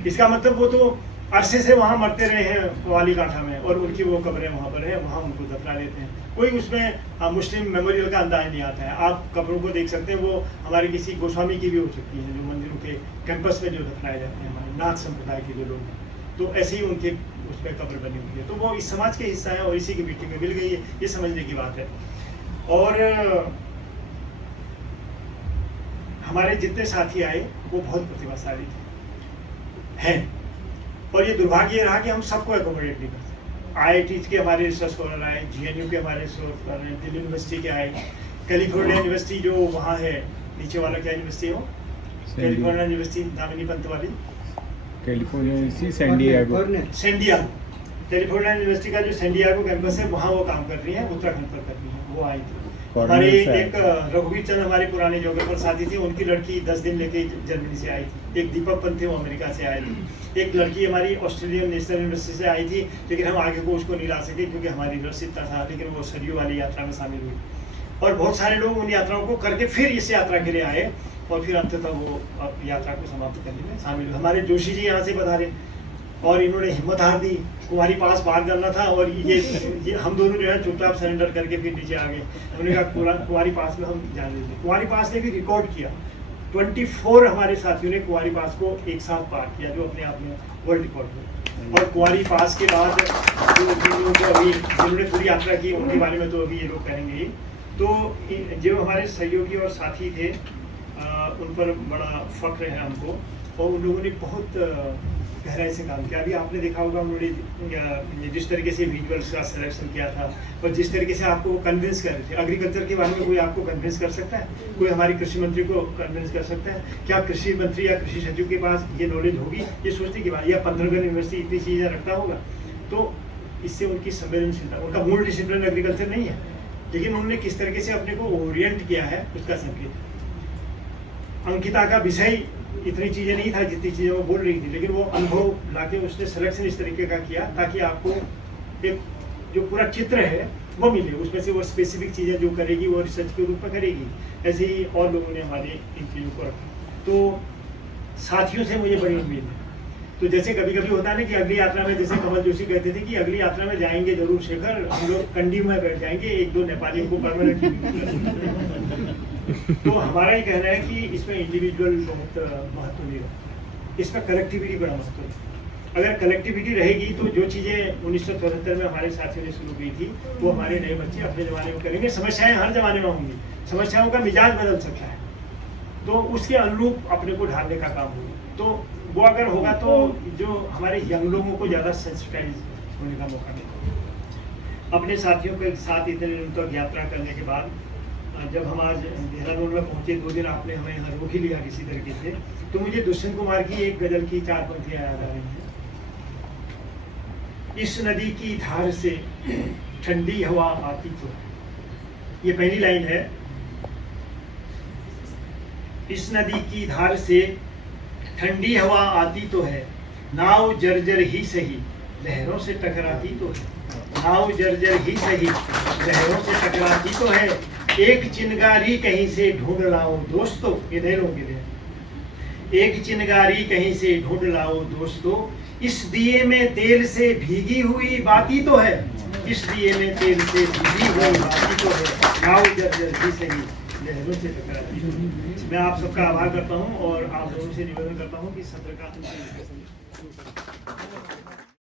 इसका मतलब वो तो अरसे से वहाँ मरते रहे हैं वाली काठा में, और उनकी वो कब्रें वहाँ पर है, वहाँ उनको दफना देते हैं। कोई उसमें मुस्लिम मेमोरियल का अंदाज नहीं आता है। आप कब्रों को देख सकते हैं, वो हमारे किसी गोस्वामी की भी हो सकती है, जो मंदिरों के कैंपस में जो दफनाए जाते हैं, हमारे नाथ संप्रदाय के जो लोग, तो ऐसे ही उनके उस पर कब्र बनी हुई है। तो वो इस समाज के हिस्सा है, और इसी की मिट्टी में मिल गई है, ये समझने की बात है। और हमारे जितने साथी आए वो बहुत प्रतिभाशाली हैं, और ये दुर्भाग्य रहा कि हम सबको एकोमोडेट नहीं कर सकते। IIT के हमारे रिसर्च स्कॉलर आए, GNU के हमारे रिसर्च स्कॉलर हैं, दिल्ली यूनिवर्सिटी के आए, कैलिफोर्निया यूनिवर्सिटी जो वहाँ है, नीचे वाला क्या यूनिवर्सिटी हो, कैलिफोर्निया यूनिवर्सिटी दामिनी पंत वाली, कैलिफोर्निया यूनिवर्सिटी का जो सैन डिएगो कैंपस है, वहाँ वो काम कर रही है, उत्तराखंड पर कर रही है, वो आई थी। हमारे एक रघुवीर चंद हमारे पुराने जोग्राफर साथी थे, उनकी लड़की 10 दिन लेके जर्मनी से आई थी। एक दीपक पंत थे, वो अमेरिका से आए थे। एक लड़की हमारी ऑस्ट्रेलियन नेशनल यूनिवर्सिटी से आई थी, लेकिन हम आगे को उसको नहीं ला सके क्योंकि हमारी रसीद था, लेकिन वो सरयू वाली यात्रा में शामिल हुई। और बहुत सारे लोग उन यात्राओं को करके फिर इस यात्रा के लिए आए, और फिर अंततः वो यात्रा को समाप्त करने में शामिल हुए। हमारे जोशी जी यहाँ से पधारे, और इन्होंने हिम्मत हार दी, कुंवारी पास बाहर करना था और ये हम दोनों जो है चुपचाप सरेंडर करके फिर नीचे आ गए। उन्होंने कहा कुंवारी पास में हम जाने देते। कुंवारी पास ने भी रिकॉर्ड किया, 24 हमारे साथियों ने कुंवारी पास को एक साथ पार किया, जो अपने आप में वर्ल्ड रिकॉर्ड है। और कुंवारी पास के बाद जो अभी जिन्होंने पूरी यात्रा की उनके बारे में तो अभी ये लोग करेंगे ही। तो जो हमारे सहयोगी और साथी थे उन पर बड़ा फख्र है हमको, और उन लोगों ने बहुत गहराई से काम किया। अभी आपने देखा होगा उन्होंने जिस तरीके से विजुअल्स का सिलेक्शन किया था और जिस तरीके से आपको कन्विंस कर रहे थे। एग्रीकल्चर के बारे में कोई आपको कन्विंस कर सकता है? कोई हमारी कृषि मंत्री को कन्विंस कर सकता है? क्या कृषि मंत्री या कृषि सचिव के पास ये नॉलेज होगी ये सोचने की बात, या 15 यूनिवर्सिटी इतनी चीज़ें रखता होगा? तो इससे उनकी संवेदनशीलता, उनका मूल डिसिप्लिन एग्रीकल्चर नहीं है, लेकिन उन्होंने किस तरीके से अपने को ओरिएंट किया है उसका संकेत। अंकिता का विषय इतनी चीज़ें नहीं था जितनी चीज़ें वो बोल रही थी, लेकिन वो अनुभव लाके उसने सिलेक्शन इस तरीके का किया ताकि आपको एक जो पूरा चित्र है वो मिले, उसमें से वो स्पेसिफिक चीज़ें जो करेगी वो रिसर्च के रूप में करेगी। ऐसे ही और लोगों ने हमारे इन चीज़ों को रखा। तो साथियों से मुझे बड़ी उम्मीद है। तो जैसे कभी कभी होता है ना कि अगली यात्रा में, जैसे कमल जोशी कहते थे कि अगली यात्रा में जाएंगे जरूर शेखर, हम लोग कंडी में बैठ जाएंगे, 1-2 नेपालियों को परमानेंट। तो हमारा ये कहना है कि इसमें इंडिविजुअल बहुत महत्व नहीं रहा, इसमें कलेक्टिविटी बड़ा महत्व है। अगर कलेक्टिविटी रहेगी तो जो चीज़ें 1974 में हमारे साथियों ने शुरू की थी वो हमारे नए बच्चे अपने ज़माने में करेंगे। समस्याएं हर जमाने में होंगी, समस्याओं का मिजाज बदल सकता है, तो उसके अनुरूप अपने को ढालने का काम होगा। तो वो अगर होगा तो जो हमारे यंग लोगों को ज़्यादा सेंसिटाइज होने का मौका मिलेगा। अपने साथियों के साथ इतने दिन तक यात्रा करने के बाद जब हम आज देहरादून में पहुंचे, 2 दिन आपने हमें यहाँ रोक ही लिया किसी तरीके से, तो मुझे दुष्यंत कुमार की एक गजल की 4 पंक्तियां याद आ रही हैं। इस नदी की धार से ठंडी हवा आती तो, ये पहली लाइन है। इस नदी की धार से ठंडी हवा आती तो है, नाव जर्जर ही सही लहरों से टकराती तो है। नाव जर्जर ही सही लहरों से टकराती तो है, एक चिनगारी कहीं से ढूंढ लाओ दोस्तों, ये नए लोगों के लिए। एक चिनगारी कहीं से ढूंढ लाओ दोस्तों, इस दिए में तेल से भीगी हुई बाती तो है। इस दिए में तेल से भीगी हुई बाती तो है, नाव जर्जर ही सही लहरों से टकराती तो है। मैं आप सबका आभार करता हूँ और आप लोगों से निवेदन करता हूँ कि सत्र का